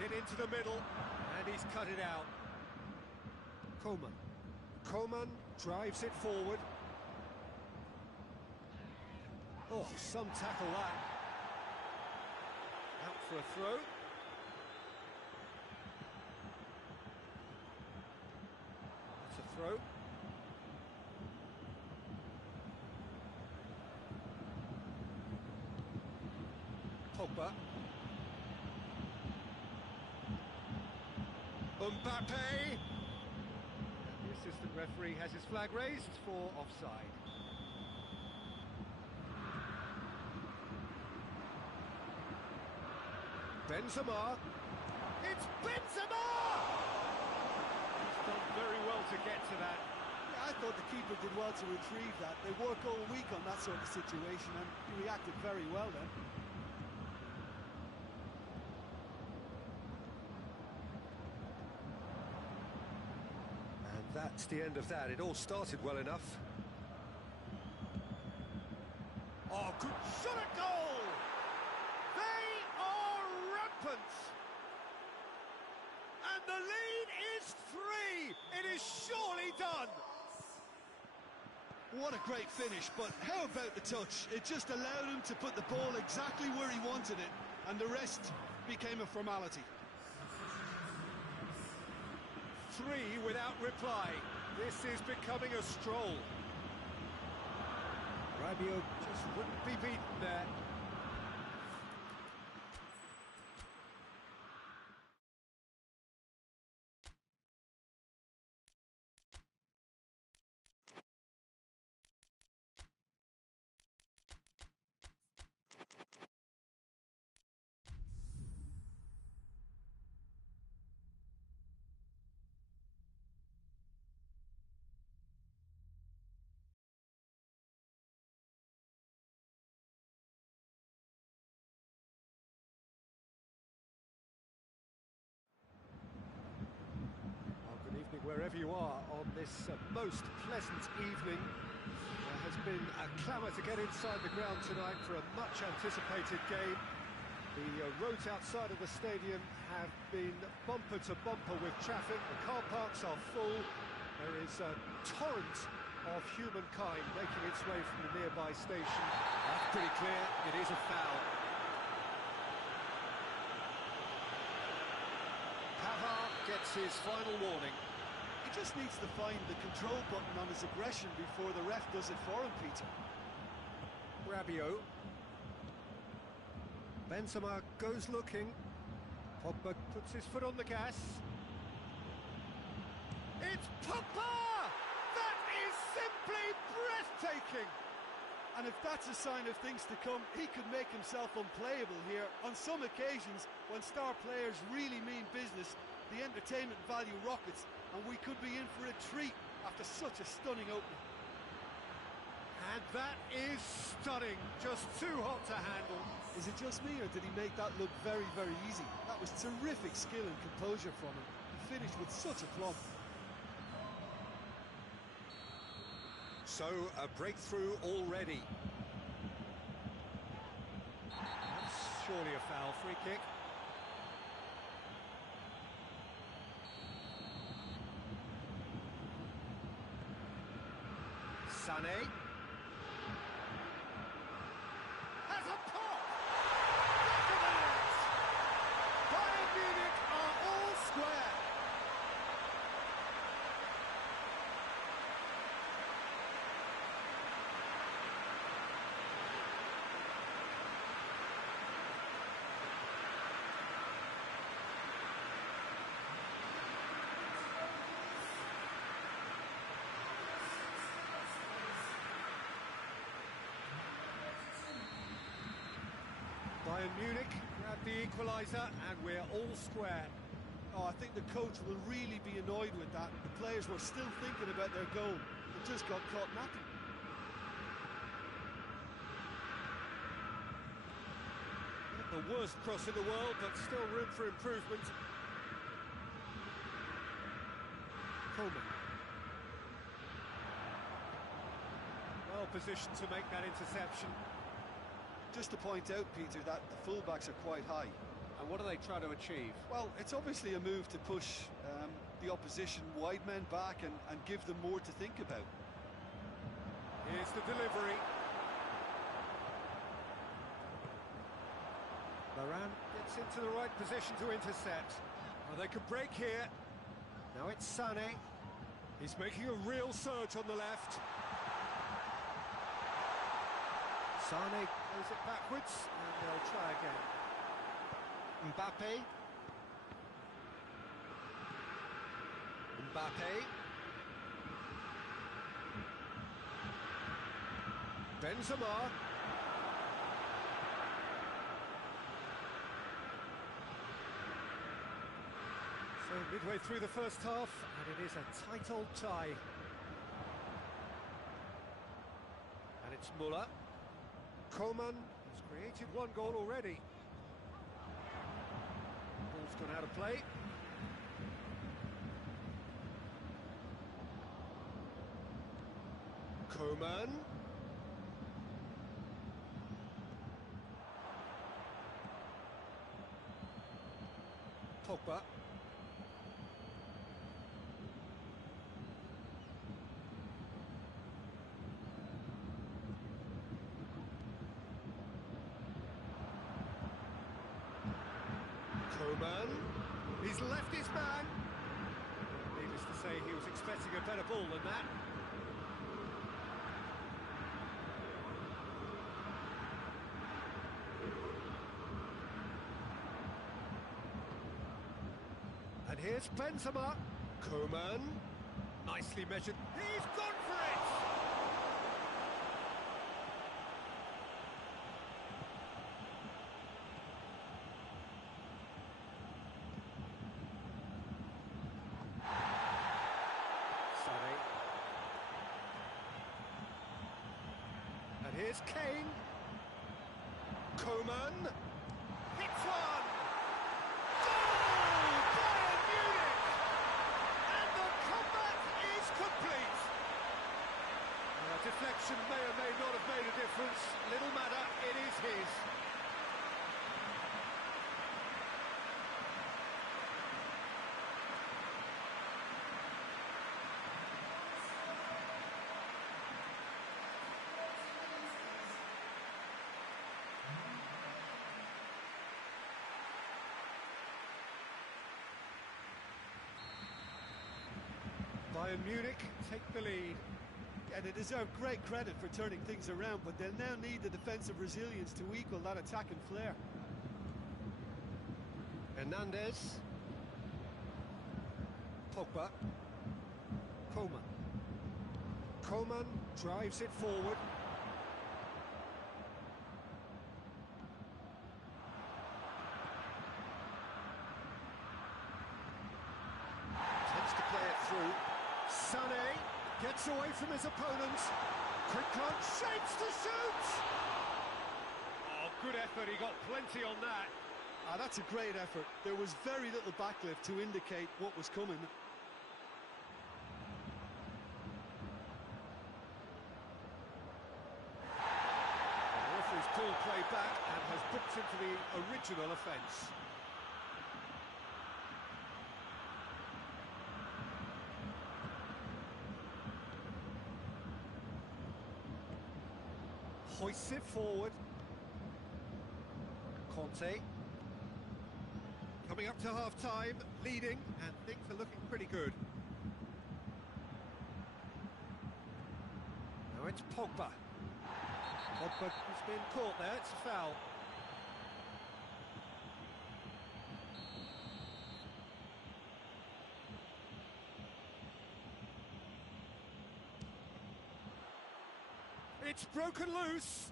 Hit into the middle, and he's cut it out. Coleman. Coleman drives it forward. Oh, some tackle that. Out for a throw. That's a throw. Pogba. Mbappe. The assistant referee has his flag raised for offside. Benzema. It's Benzema! He's done very well to get to that. Yeah, I thought the keeper did well to retrieve that. They work all week on that sort of situation, and he reacted very well then. That's the end of that. It all started well enough. Oh, good shot at goal! They are rampant! And the lead is 3! It is surely done! What a great finish, but how about the touch? It just allowed him to put the ball exactly where he wanted it, and the rest became a formality. 3 without reply. This is becoming a stroll. Rabiot just wouldn't be beaten there. are on this most pleasant evening. There has been a clamour to get inside the ground tonight for a much-anticipated game. The roads outside of the stadium have been bumper to bumper with traffic. The car parks are full. There is a torrent of humankind making its way from the nearby station. That's pretty clear, it is a foul. Pavard gets his final warning. He just needs to find the control button on his aggression before the ref does it for him, Peter. Rabiot. Benzema goes looking. Pogba puts his foot on the gas. It's Pogba! That is simply breathtaking! And if that's a sign of things to come, he could make himself unplayable here. On some occasions, when star players really mean business, the entertainment value rockets, and we could be in for a treat after such a stunning opening. And that is stunning, just too hot to handle. Is it just me, or did he make that look very, very easy? That was terrific skill and composure from him. He finished with such aplomb. So, a breakthrough already. That's surely a foul. Free kick. Sané. Has a pop! Back of the net! Bayern Munich are all square. Bayern Munich grab the equaliser, and we're all square. Oh, I think the coach will really be annoyed with that. The players were still thinking about their goal. It just got caught napping. Not the worst cross in the world, but still room for improvement. Coleman. Well positioned to make that interception. Just to point out, Peter, that the fullbacks are quite high. And what are they trying to achieve? Well, it's obviously a move to push the opposition wide men back and give them more to think about. Here's the delivery. Varane gets into the right position to intercept. Well, they could break here. Now it's Sané. He's making a real surge on the left. Sané plays it backwards, and they'll try again. Mbappe. Benzema. So midway through the first half, and it is a tight old tie. And it's Muller. Coman has created one goal already. Ball's gone out of play. Coman. Pogba. Coman. He's left his man. Needless to say, he was expecting a better ball than that. And here's Benzema. Coman. Nicely measured. He's gone for it! Sané. And here's Kane. Coman. Hits one! Goal! Bayern Munich! And the comeback deflection may or may not have made a difference. Little matter, it is his. Bayern Munich take the lead. Yeah, they deserve great credit for turning things around, but they'll now need the defensive resilience to equal that attacking flair. Hernandez. Pogba. Coman. Coman drives it forward. Attempts to play it through. Sané gets away from his opponent. Quick cut, shapes to shoot! Oh, good effort, he got plenty on that. Ah, that's a great effort. There was very little backlift to indicate what was coming. The referee's pulled play back and has booked him for the original offence. Hoists it forward. Conte. Coming up to half-time, leading, and things are looking pretty good. Now it's Pogba. Pogba has been caught there, it's a foul. It's broken loose.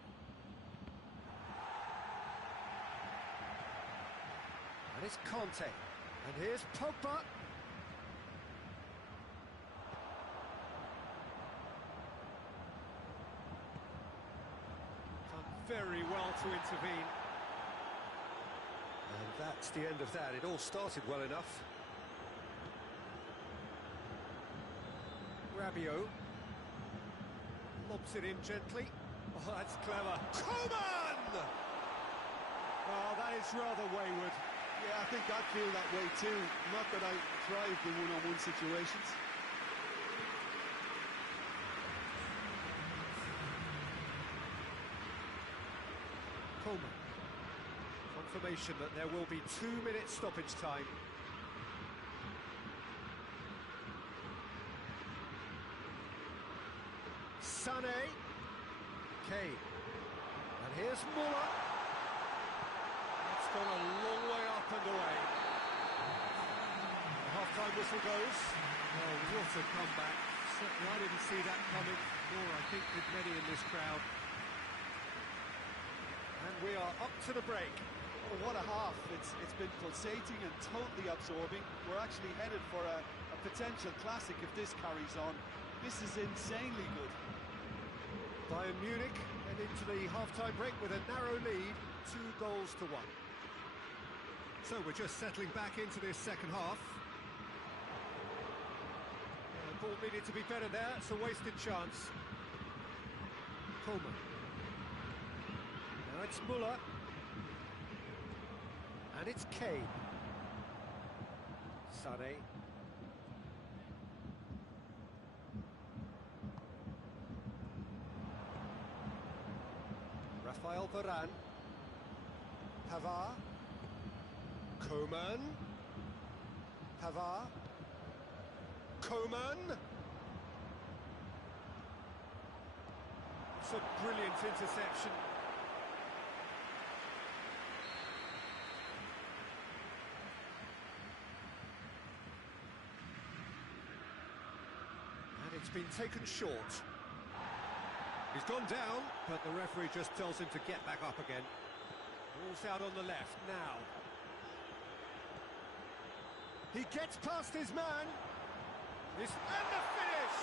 And it's Conte. And here's Pogba. Done very well to intervene. And that's the end of that. It all started well enough. Rabiot. Lobs it in gently. Oh, that's clever. Coman! Oh, that is rather wayward. Yeah, I think I'd feel that way too. Not that I thrived in one-on-one situations. Coman. Confirmation that there will be 2 minutes stoppage time. Sané. Kane. And here's Muller. It's gone a long way up and away. The half-time whistle goes. Oh, what a comeback. Certainly I didn't see that coming, nor I think did many in this crowd. And we are up to the break. Oh, what a half. It's been pulsating and totally absorbing. We're actually headed for a potential classic if this carries on. This is insanely good. Bayern Munich head into the half-time break with a narrow lead, 2-1. So we're just settling back into this second half. The ball needed to be better there, it's a wasted chance. Coman. Now it's Muller. And it's Kane. Sané. Rafael Varane. Pavard. Coman. Pavard. Coman. It's a brilliant interception. And it's been taken short. He's gone down, but the referee just tells him to get back up again. Ball's out on the left now. He gets past his man. And the finish!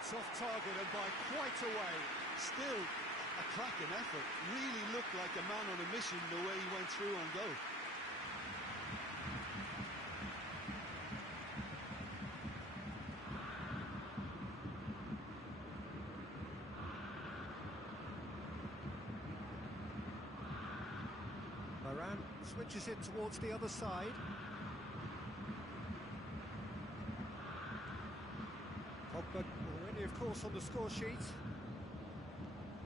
It's off target and by quite a way. Still a cracking effort. Really looked like a man on a mission the way he went through on goal. Switches it towards the other side. Pogba already, of course, on the score sheet.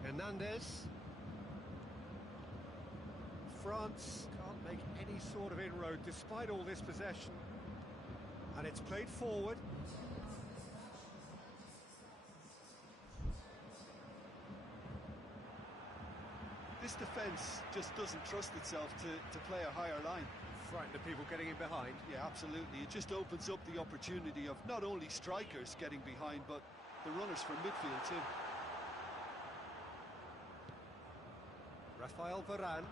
Hernandez. France can't make any sort of inroad despite all this possession. And it's played forward. This defence just doesn't trust itself to play a higher line. Frightened of people getting in behind. Yeah, absolutely. It just opens up the opportunity of not only strikers getting behind, but the runners from midfield too. Rafael Varane.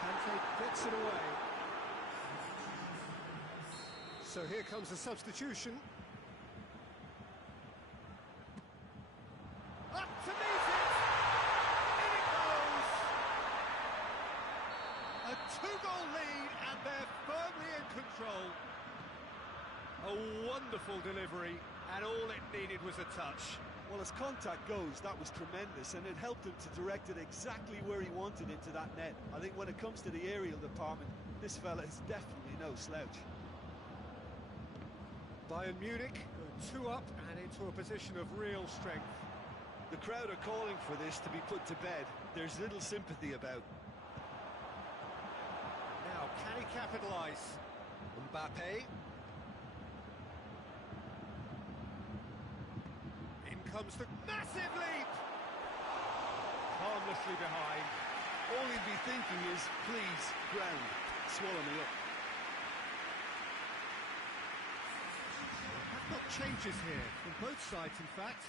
Kante gets it away. So here comes the substitution. Up to meet it! In it goes! A two-goal lead, and they're firmly in control. A wonderful delivery, and all it needed was a touch. Well, as contact goes, that was tremendous, and it helped him to direct it exactly where he wanted into that net. I think when it comes to the aerial department, this fella is definitely no slouch. Bayern Munich go 2 up and into a position of real strength. The crowd are calling for this to be put to bed. There's little sympathy about. Now, can he capitalise? Mbappe. In comes the massive leap! Harmlessly behind. All he'd be thinking is, please, ground, swallow me up. I've got changes here, from both sides in fact.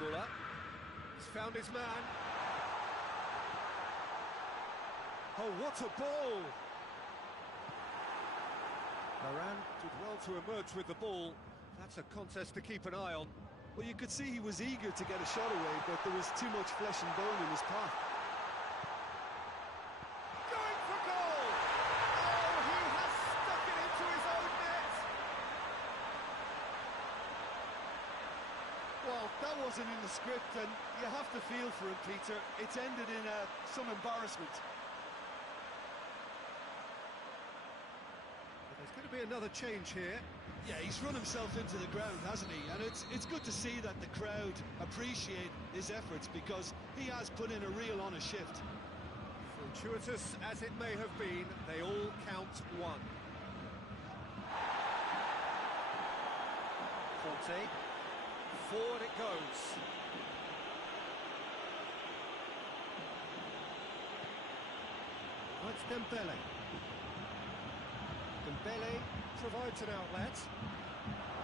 Muller. He's found his man. Oh, what a ball! Varane did well to emerge with the ball. That's a contest to keep an eye on. Well, you could see he was eager to get a shot away, but there was too much flesh and bone in his path. Going for goal! Oh, he has stuck it into his own net! Well, that wasn't in the script, and you have to feel for him, Peter. It's ended in some embarrassment. But there's going to be another change here. Yeah, he's run himself into the ground, hasn't he? And it's good to see that the crowd appreciate his efforts, because he has put in a real honest shift. Fortuitous as it may have been, they all count one. Conte. Forward it goes. That's Dembele. Dembele provides an outlet.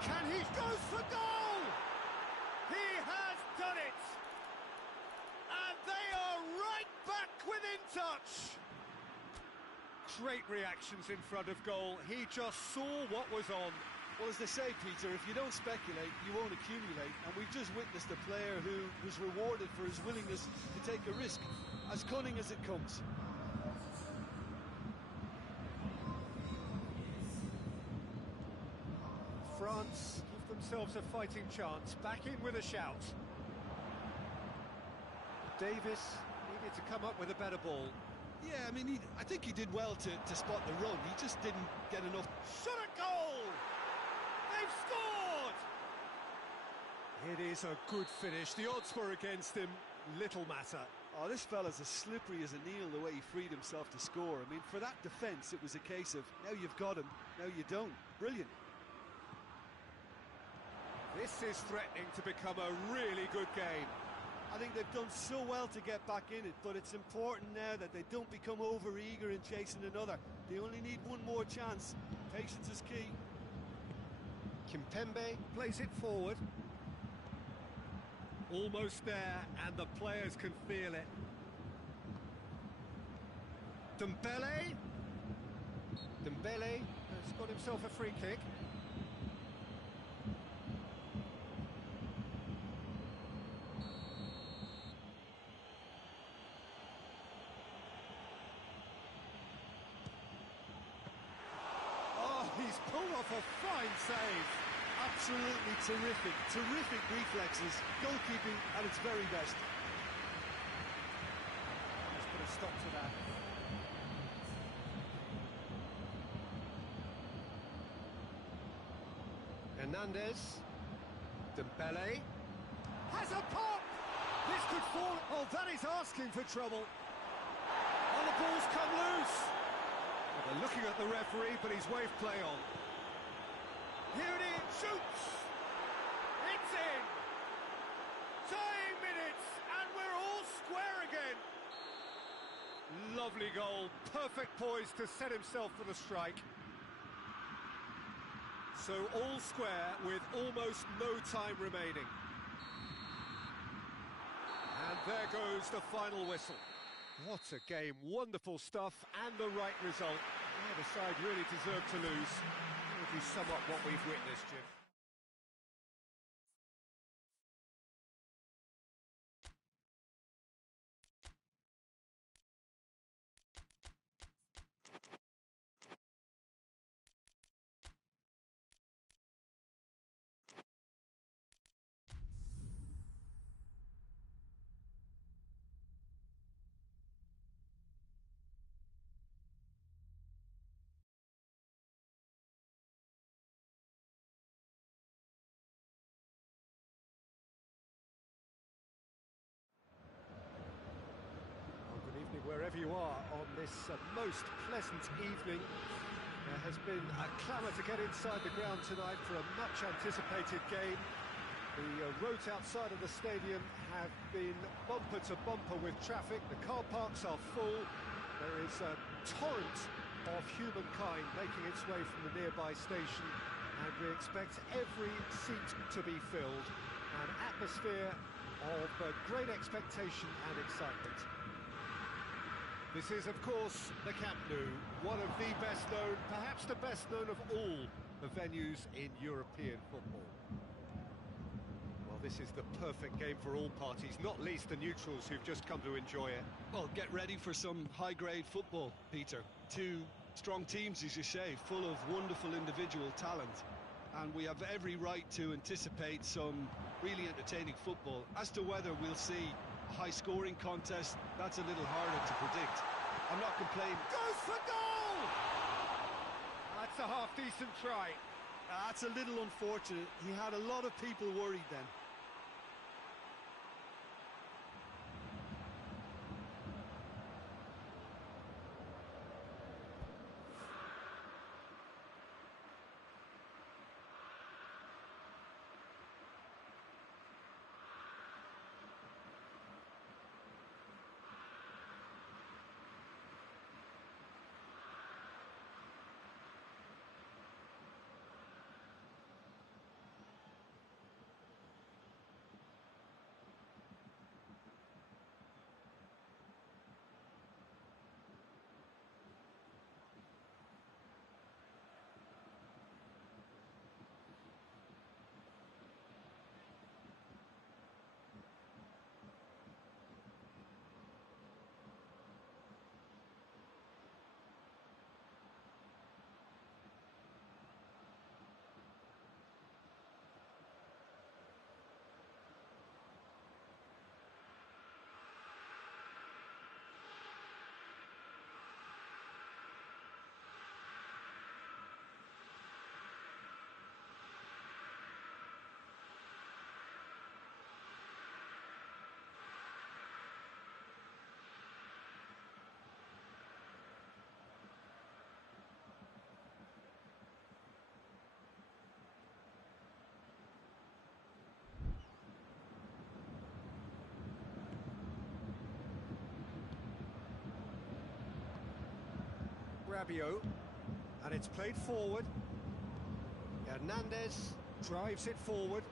Can he goes for goal? He has done it! And they are right back within touch. Great reactions in front of goal. He just saw what was on. Well, as they say, Peter, if you don't speculate, you won't accumulate. And we've just witnessed a player who was rewarded for his willingness to take a risk, as cunning as it comes. France give themselves a fighting chance. Back in with a shout. Davis needed to come up with a better ball. Yeah, I mean, I think he did well to spot the run. He just didn't get enough. Shot a goal! They've scored! It is a good finish. The odds were against him. Little matter. Oh, this fella's as slippery as an eel the way he freed himself to score. I mean, for that defence, it was a case of, now you've got him, now you don't. Brilliant. This is threatening to become a really good game. I think they've done so well to get back in it, but it's important now that they don't become over-eager in chasing another. They only need one more chance. Patience is key. Kimpembe plays it forward. Almost there, and the players can feel it. Dembele. Dembele has got himself a free kick. Oh, he's pulled off a fine save. Absolutely terrific, terrific reflexes. Goalkeeping at its very best. Let's put a stop to that. Hernandez. Dembele. Has a pop! This could fall... Oh, that is asking for trouble. Oh, the ball's come loose. Well, they're looking at the referee, but he's waved play on. Here it is, shoots! It's in! Tying minutes, and we're all square again! Lovely goal, perfect poise to set himself for the strike. So all square with almost no time remaining. And there goes the final whistle. What a game, wonderful stuff, and the right result. Neither side really deserved to lose. How would you sum up what we've witnessed, Jim? Wherever you are on this most pleasant evening, there has been a clamour to get inside the ground tonight for a much-anticipated game. The roads outside of the stadium have been bumper to bumper with traffic. The car parks are full. There is a torrent of humankind making its way from the nearby station, and we expect every seat to be filled. An atmosphere of great expectation and excitement. This is, of course, the Camp Nou, one of the best known, perhaps the best known of all the venues in European football. Well, this is the perfect game for all parties, not least the neutrals who've just come to enjoy it. Well, get ready for some high-grade football, Peter. Two strong teams, as you say, full of wonderful individual talent. And we have every right to anticipate some really entertaining football. As to whether we'll see high-scoring contest, that's a little harder to predict. I'm not complaining. Goes for goal! That's a half-decent try. That's a little unfortunate. He had a lot of people worried then. Rabiot, and it's played forward. Hernandez drives it forward.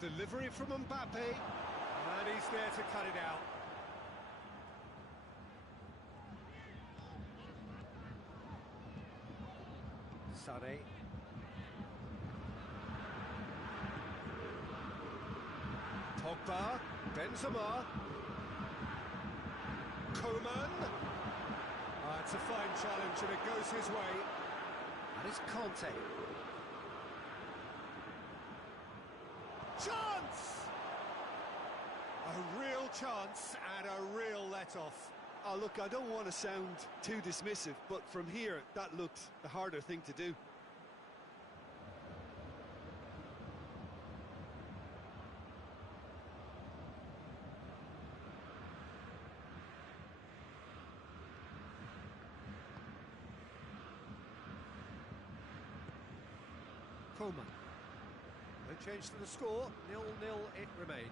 Delivery from Mbappe, and he's there to cut it out. Sané. Pogba, Benzema. Koeman. It's a fine challenge and it goes his way. And it's Conte. Chance! A real chance and a real let-off. Oh, look, I don't want to sound too dismissive, but from here, that looked the harder thing to do. Koeman. No change to the score, 0-0 it remains.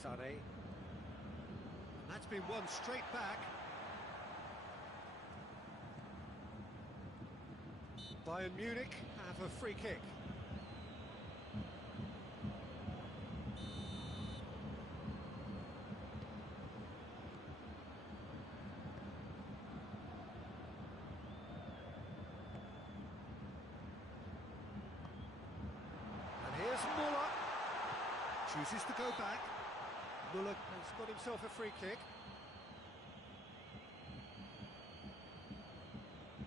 Sané. And that's been won straight back. Bayern Munich have a free kick. Chooses to go back. Muller has got himself a free kick.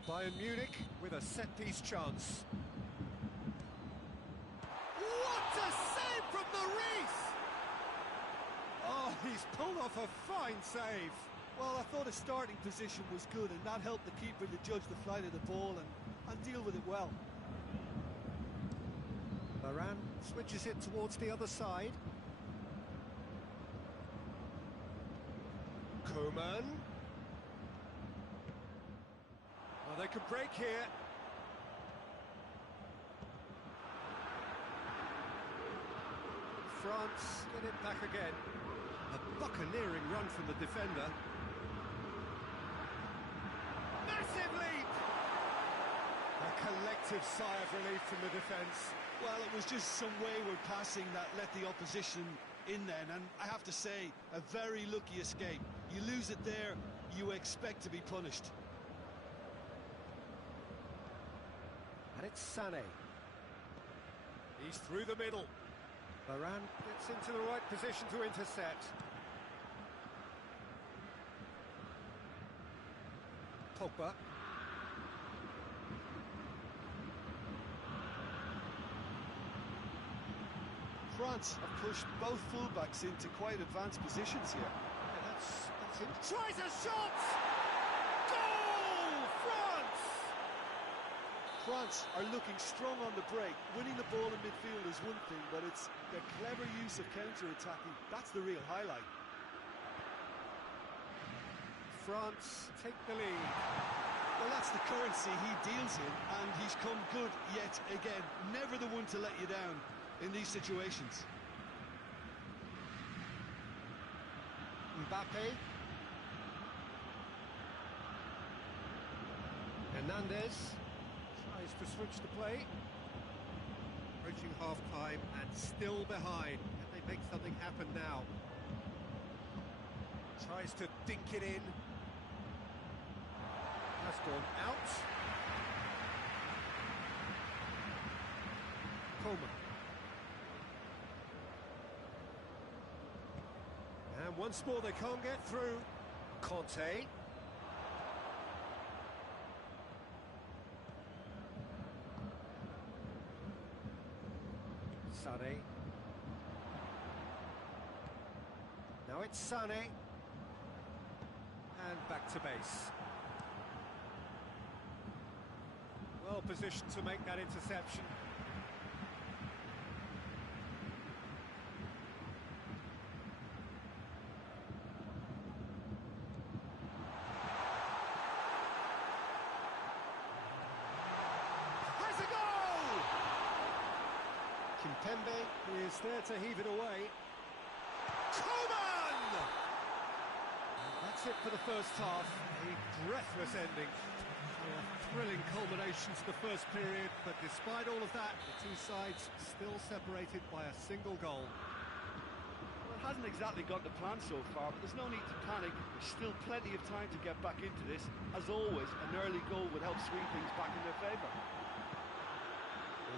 Bayern Munich with a set-piece chance. What a save from Maurice! Oh, he's pulled off a fine save. Well, I thought his starting position was good, and that helped the keeper to judge the flight of the ball and deal with it well. Varane switches it towards the other side. Koeman. Well, they could break here. France get it back again. A buccaneering run from the defender. Massive leap! A collective sigh of relief from the defence. Well, it was just some wayward passing that let the opposition in then, and I have to say, a very lucky escape. You lose it there, you expect to be punished. And it's Sané. He's through the middle. Varane gets into the right position to intercept. Pogba. France have pushed both fullbacks into quite advanced positions here. Yeah, that's it. Tries a shot! Goal! France! France are looking strong on the break. Winning the ball in midfield is one thing, but it's their clever use of counter-attacking. That's the real highlight. France take the lead. Well, that's the currency he deals in, and he's come good yet again. Never the one to let you down in these situations. Mbappe. Hernandez tries to switch the play. Approaching half-time and still behind. Can they make something happen now? Tries to dink it in. Has gone out. Koeman. And once more they can't get through. Conte. Sané. Now it's Sané. And back to base. Well positioned to make that interception. Kimpembe is there to heave it away. Koeman! And that's it for the first half. A breathless ending. A thrilling culmination to the first period, but despite all of that, the two sides still separated by a single goal. Well, Hasn't exactly got the plan so far, but there's no need to panic. There's still plenty of time to get back into this. As always, an early goal would help swing things back in their favour.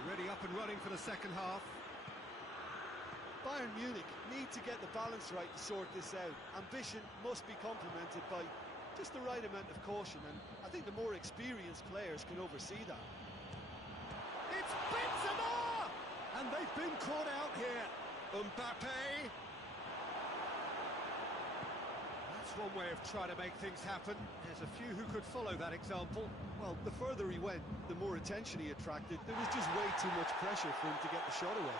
Already up and running for the second half. Bayern Munich need to get the balance right to sort this out. Ambition must be complemented by just the right amount of caution, and I think the more experienced players can oversee that. It's Benzema! And they've been caught out here. Mbappe. That's one way of trying to make things happen. There's a few who could follow that example. Well, the further he went, the more attention he attracted. There was just way too much pressure for him to get the shot away.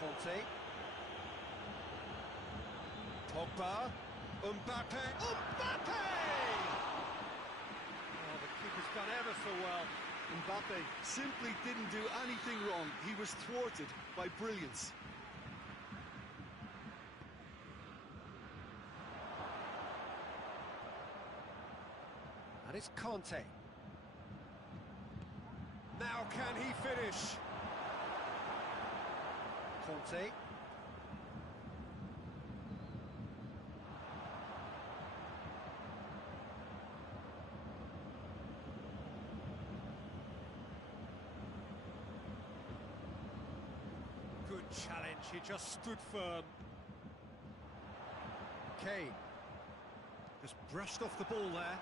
Conte. Pogba. Mbappe. Mbappe! Oh, the keeper's done ever so well. Mbappe simply didn't do anything wrong. He was thwarted by brilliance. And it's Conte. Now can he finish? Conte. Good challenge, he just stood firm. Kane. Just brushed off the ball there.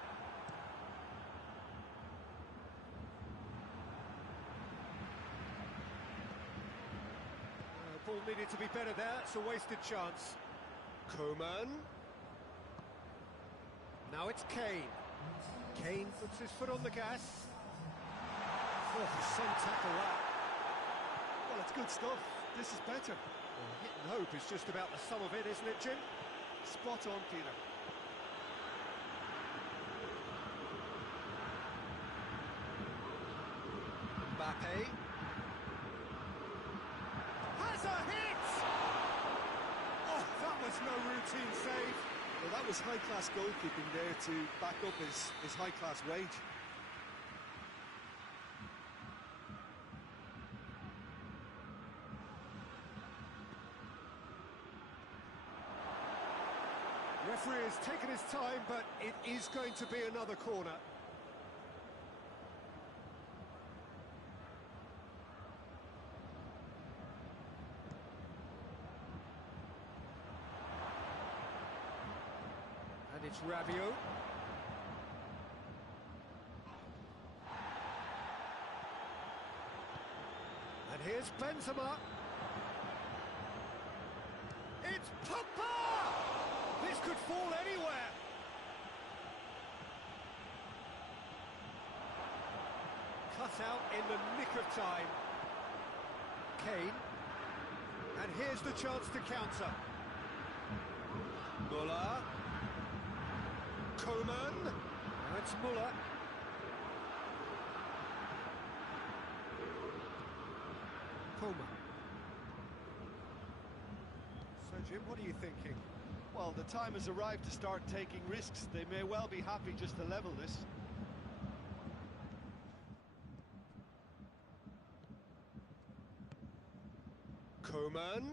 Ball needed to be better there, it's a wasted chance. Koeman. Now it's Kane. Kane puts his foot on the gas. Oh, some tackle that. Well, it's good stuff. This is better. Well, hit and hope is just about the sum of it, isn't it, Jim? Spot on, Peter. Mbappe. Has a hit! Oh, that was no routine save. Well, that was high-class goalkeeping there to back up his high-class rage. Referee has taken his time, but it is going to be another corner. And it's Rabiot. And here's Benzema. It's Pogba! This could fall anywhere. Cut out in the nick of time. Kane. And here's the chance to counter. Muller. Koeman. Now it's Muller. Koeman. So, Jim, what are you thinking? Well, the time has arrived to start taking risks. They may well be happy just to level this. Koeman.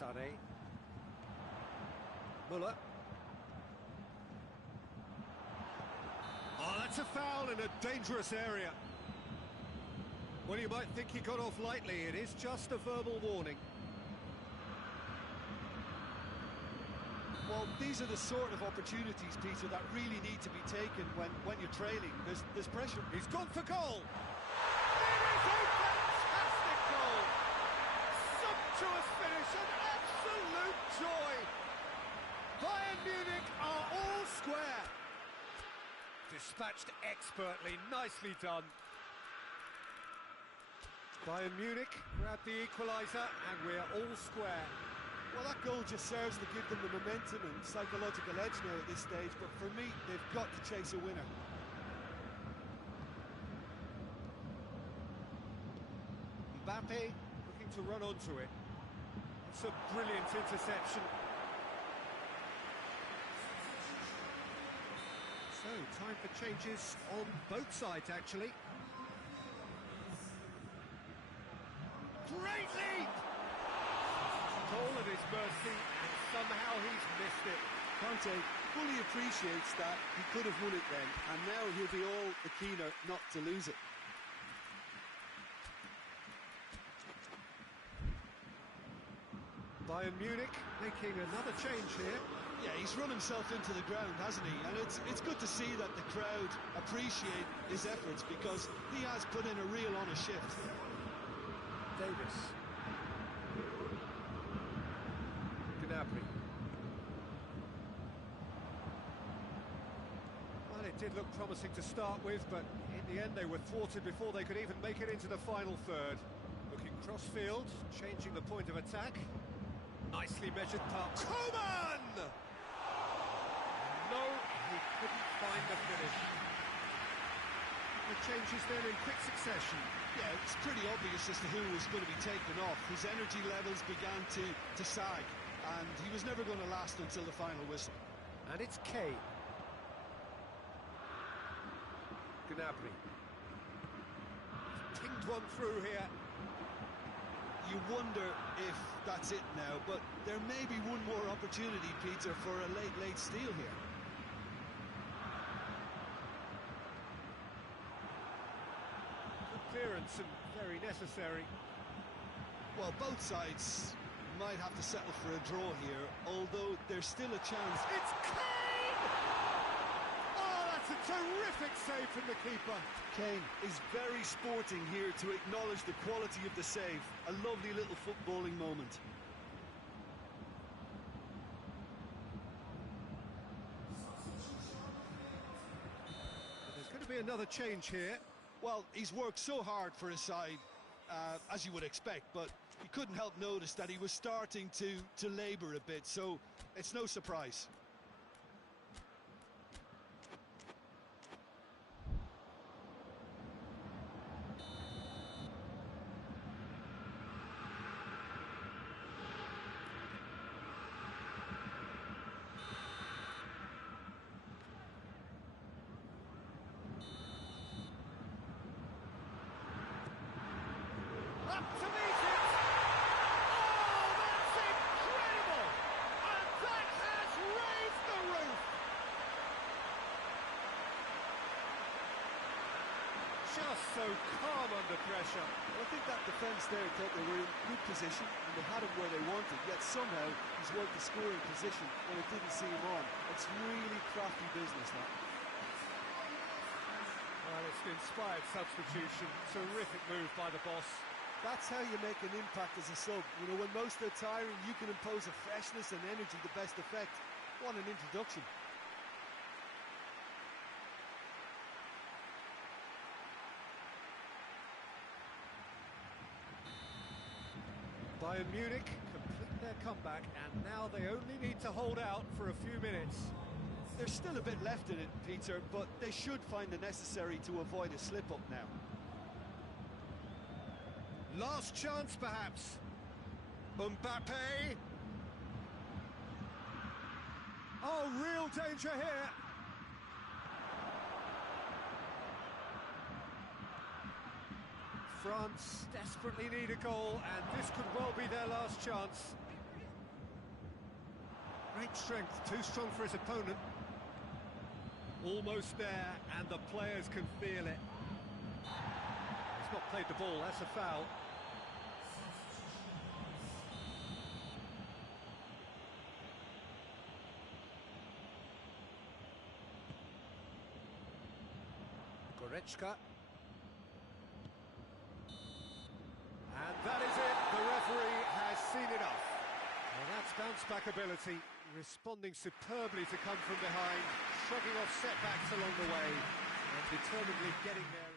Sané. Muller. Oh, that's a foul in a dangerous area. Well, you might think he got off lightly. It is just a verbal warning. Well, these are the sort of opportunities, Peter, that really need to be taken when you're trailing. There's pressure. He's gone for goal. It is a fantastic goal. Sumptuous finish, an absolute joy. Bayern Munich are all square. Dispatched expertly, nicely done. Bayern Munich grab the equaliser and we're all square. Well, that goal just serves to give them the momentum and psychological edge now at this stage, but for me, they've got to chase a winner. Mbappe looking to run onto it. It's a brilliant interception. So So, time for changes on both sides, actually. Great leap! All at his mercy, and somehow he's missed it. Conte fully appreciates that he could have won it then, and now he'll be all the keener not to lose it. Bayern Munich making another change here. Yeah, he's run himself into the ground, hasn't he? And it's good to see that the crowd appreciate his efforts, because he has put in a real honest shift. Davis. Gnabry. Well, it did look promising to start with, but in the end they were thwarted before they could even make it into the final third. Looking cross-field, changing the point of attack. Nicely measured pass. Coman! No, he couldn't find the finish. The changes then in quick succession. Yeah, it's pretty obvious as to who was going to be taken off. His energy levels began to sag, and he was never going to last until the final whistle. And it's Kane. Gnabry. Pinged one through here. You wonder if that's it now, but there may be one more opportunity, Peter, for a late steal here. Good clearance and very necessary. Well, both sides might have to settle for a draw here, although there's still a chance. It's Kane! Oh, that's a terrific save from the keeper. Kane is very sporting here to acknowledge the quality of the save. A lovely little footballing moment. There's going to be another change here. Well, he's worked so hard for his side, as you would expect, but you couldn't help notice that he was starting to labour a bit, so it's no surprise. Up to meet it! Oh, that's incredible! And that has raised the roof! Just so calm under pressure. I think that defence there thought they were in good position and they had him where they wanted, yet somehow he's worked the scoring position when it didn't see him on. It's really crafty business, that. Well, it's an inspired substitution. Terrific move by the boss. That's how you make an impact as a sub. You know, when most are tiring, you can impose a freshness and energy to best effect. What an introduction. Bayern Munich complete their comeback, and now they only need to hold out for a few minutes. There's still a bit left in it, Peter, but they should find the necessary to avoid a slip-up now. Last chance, perhaps. Mbappe. Oh, real danger here. France desperately need a goal, and this could well be their last chance. Great strength, too strong for his opponent. Almost there, and the players can feel it. He's not played the ball, that's a foul. Goretzka. And that is it, the referee has seen enough. Well, that's bounce-back ability, responding superbly to come from behind, shrugging off setbacks along the way, and determinedly getting there.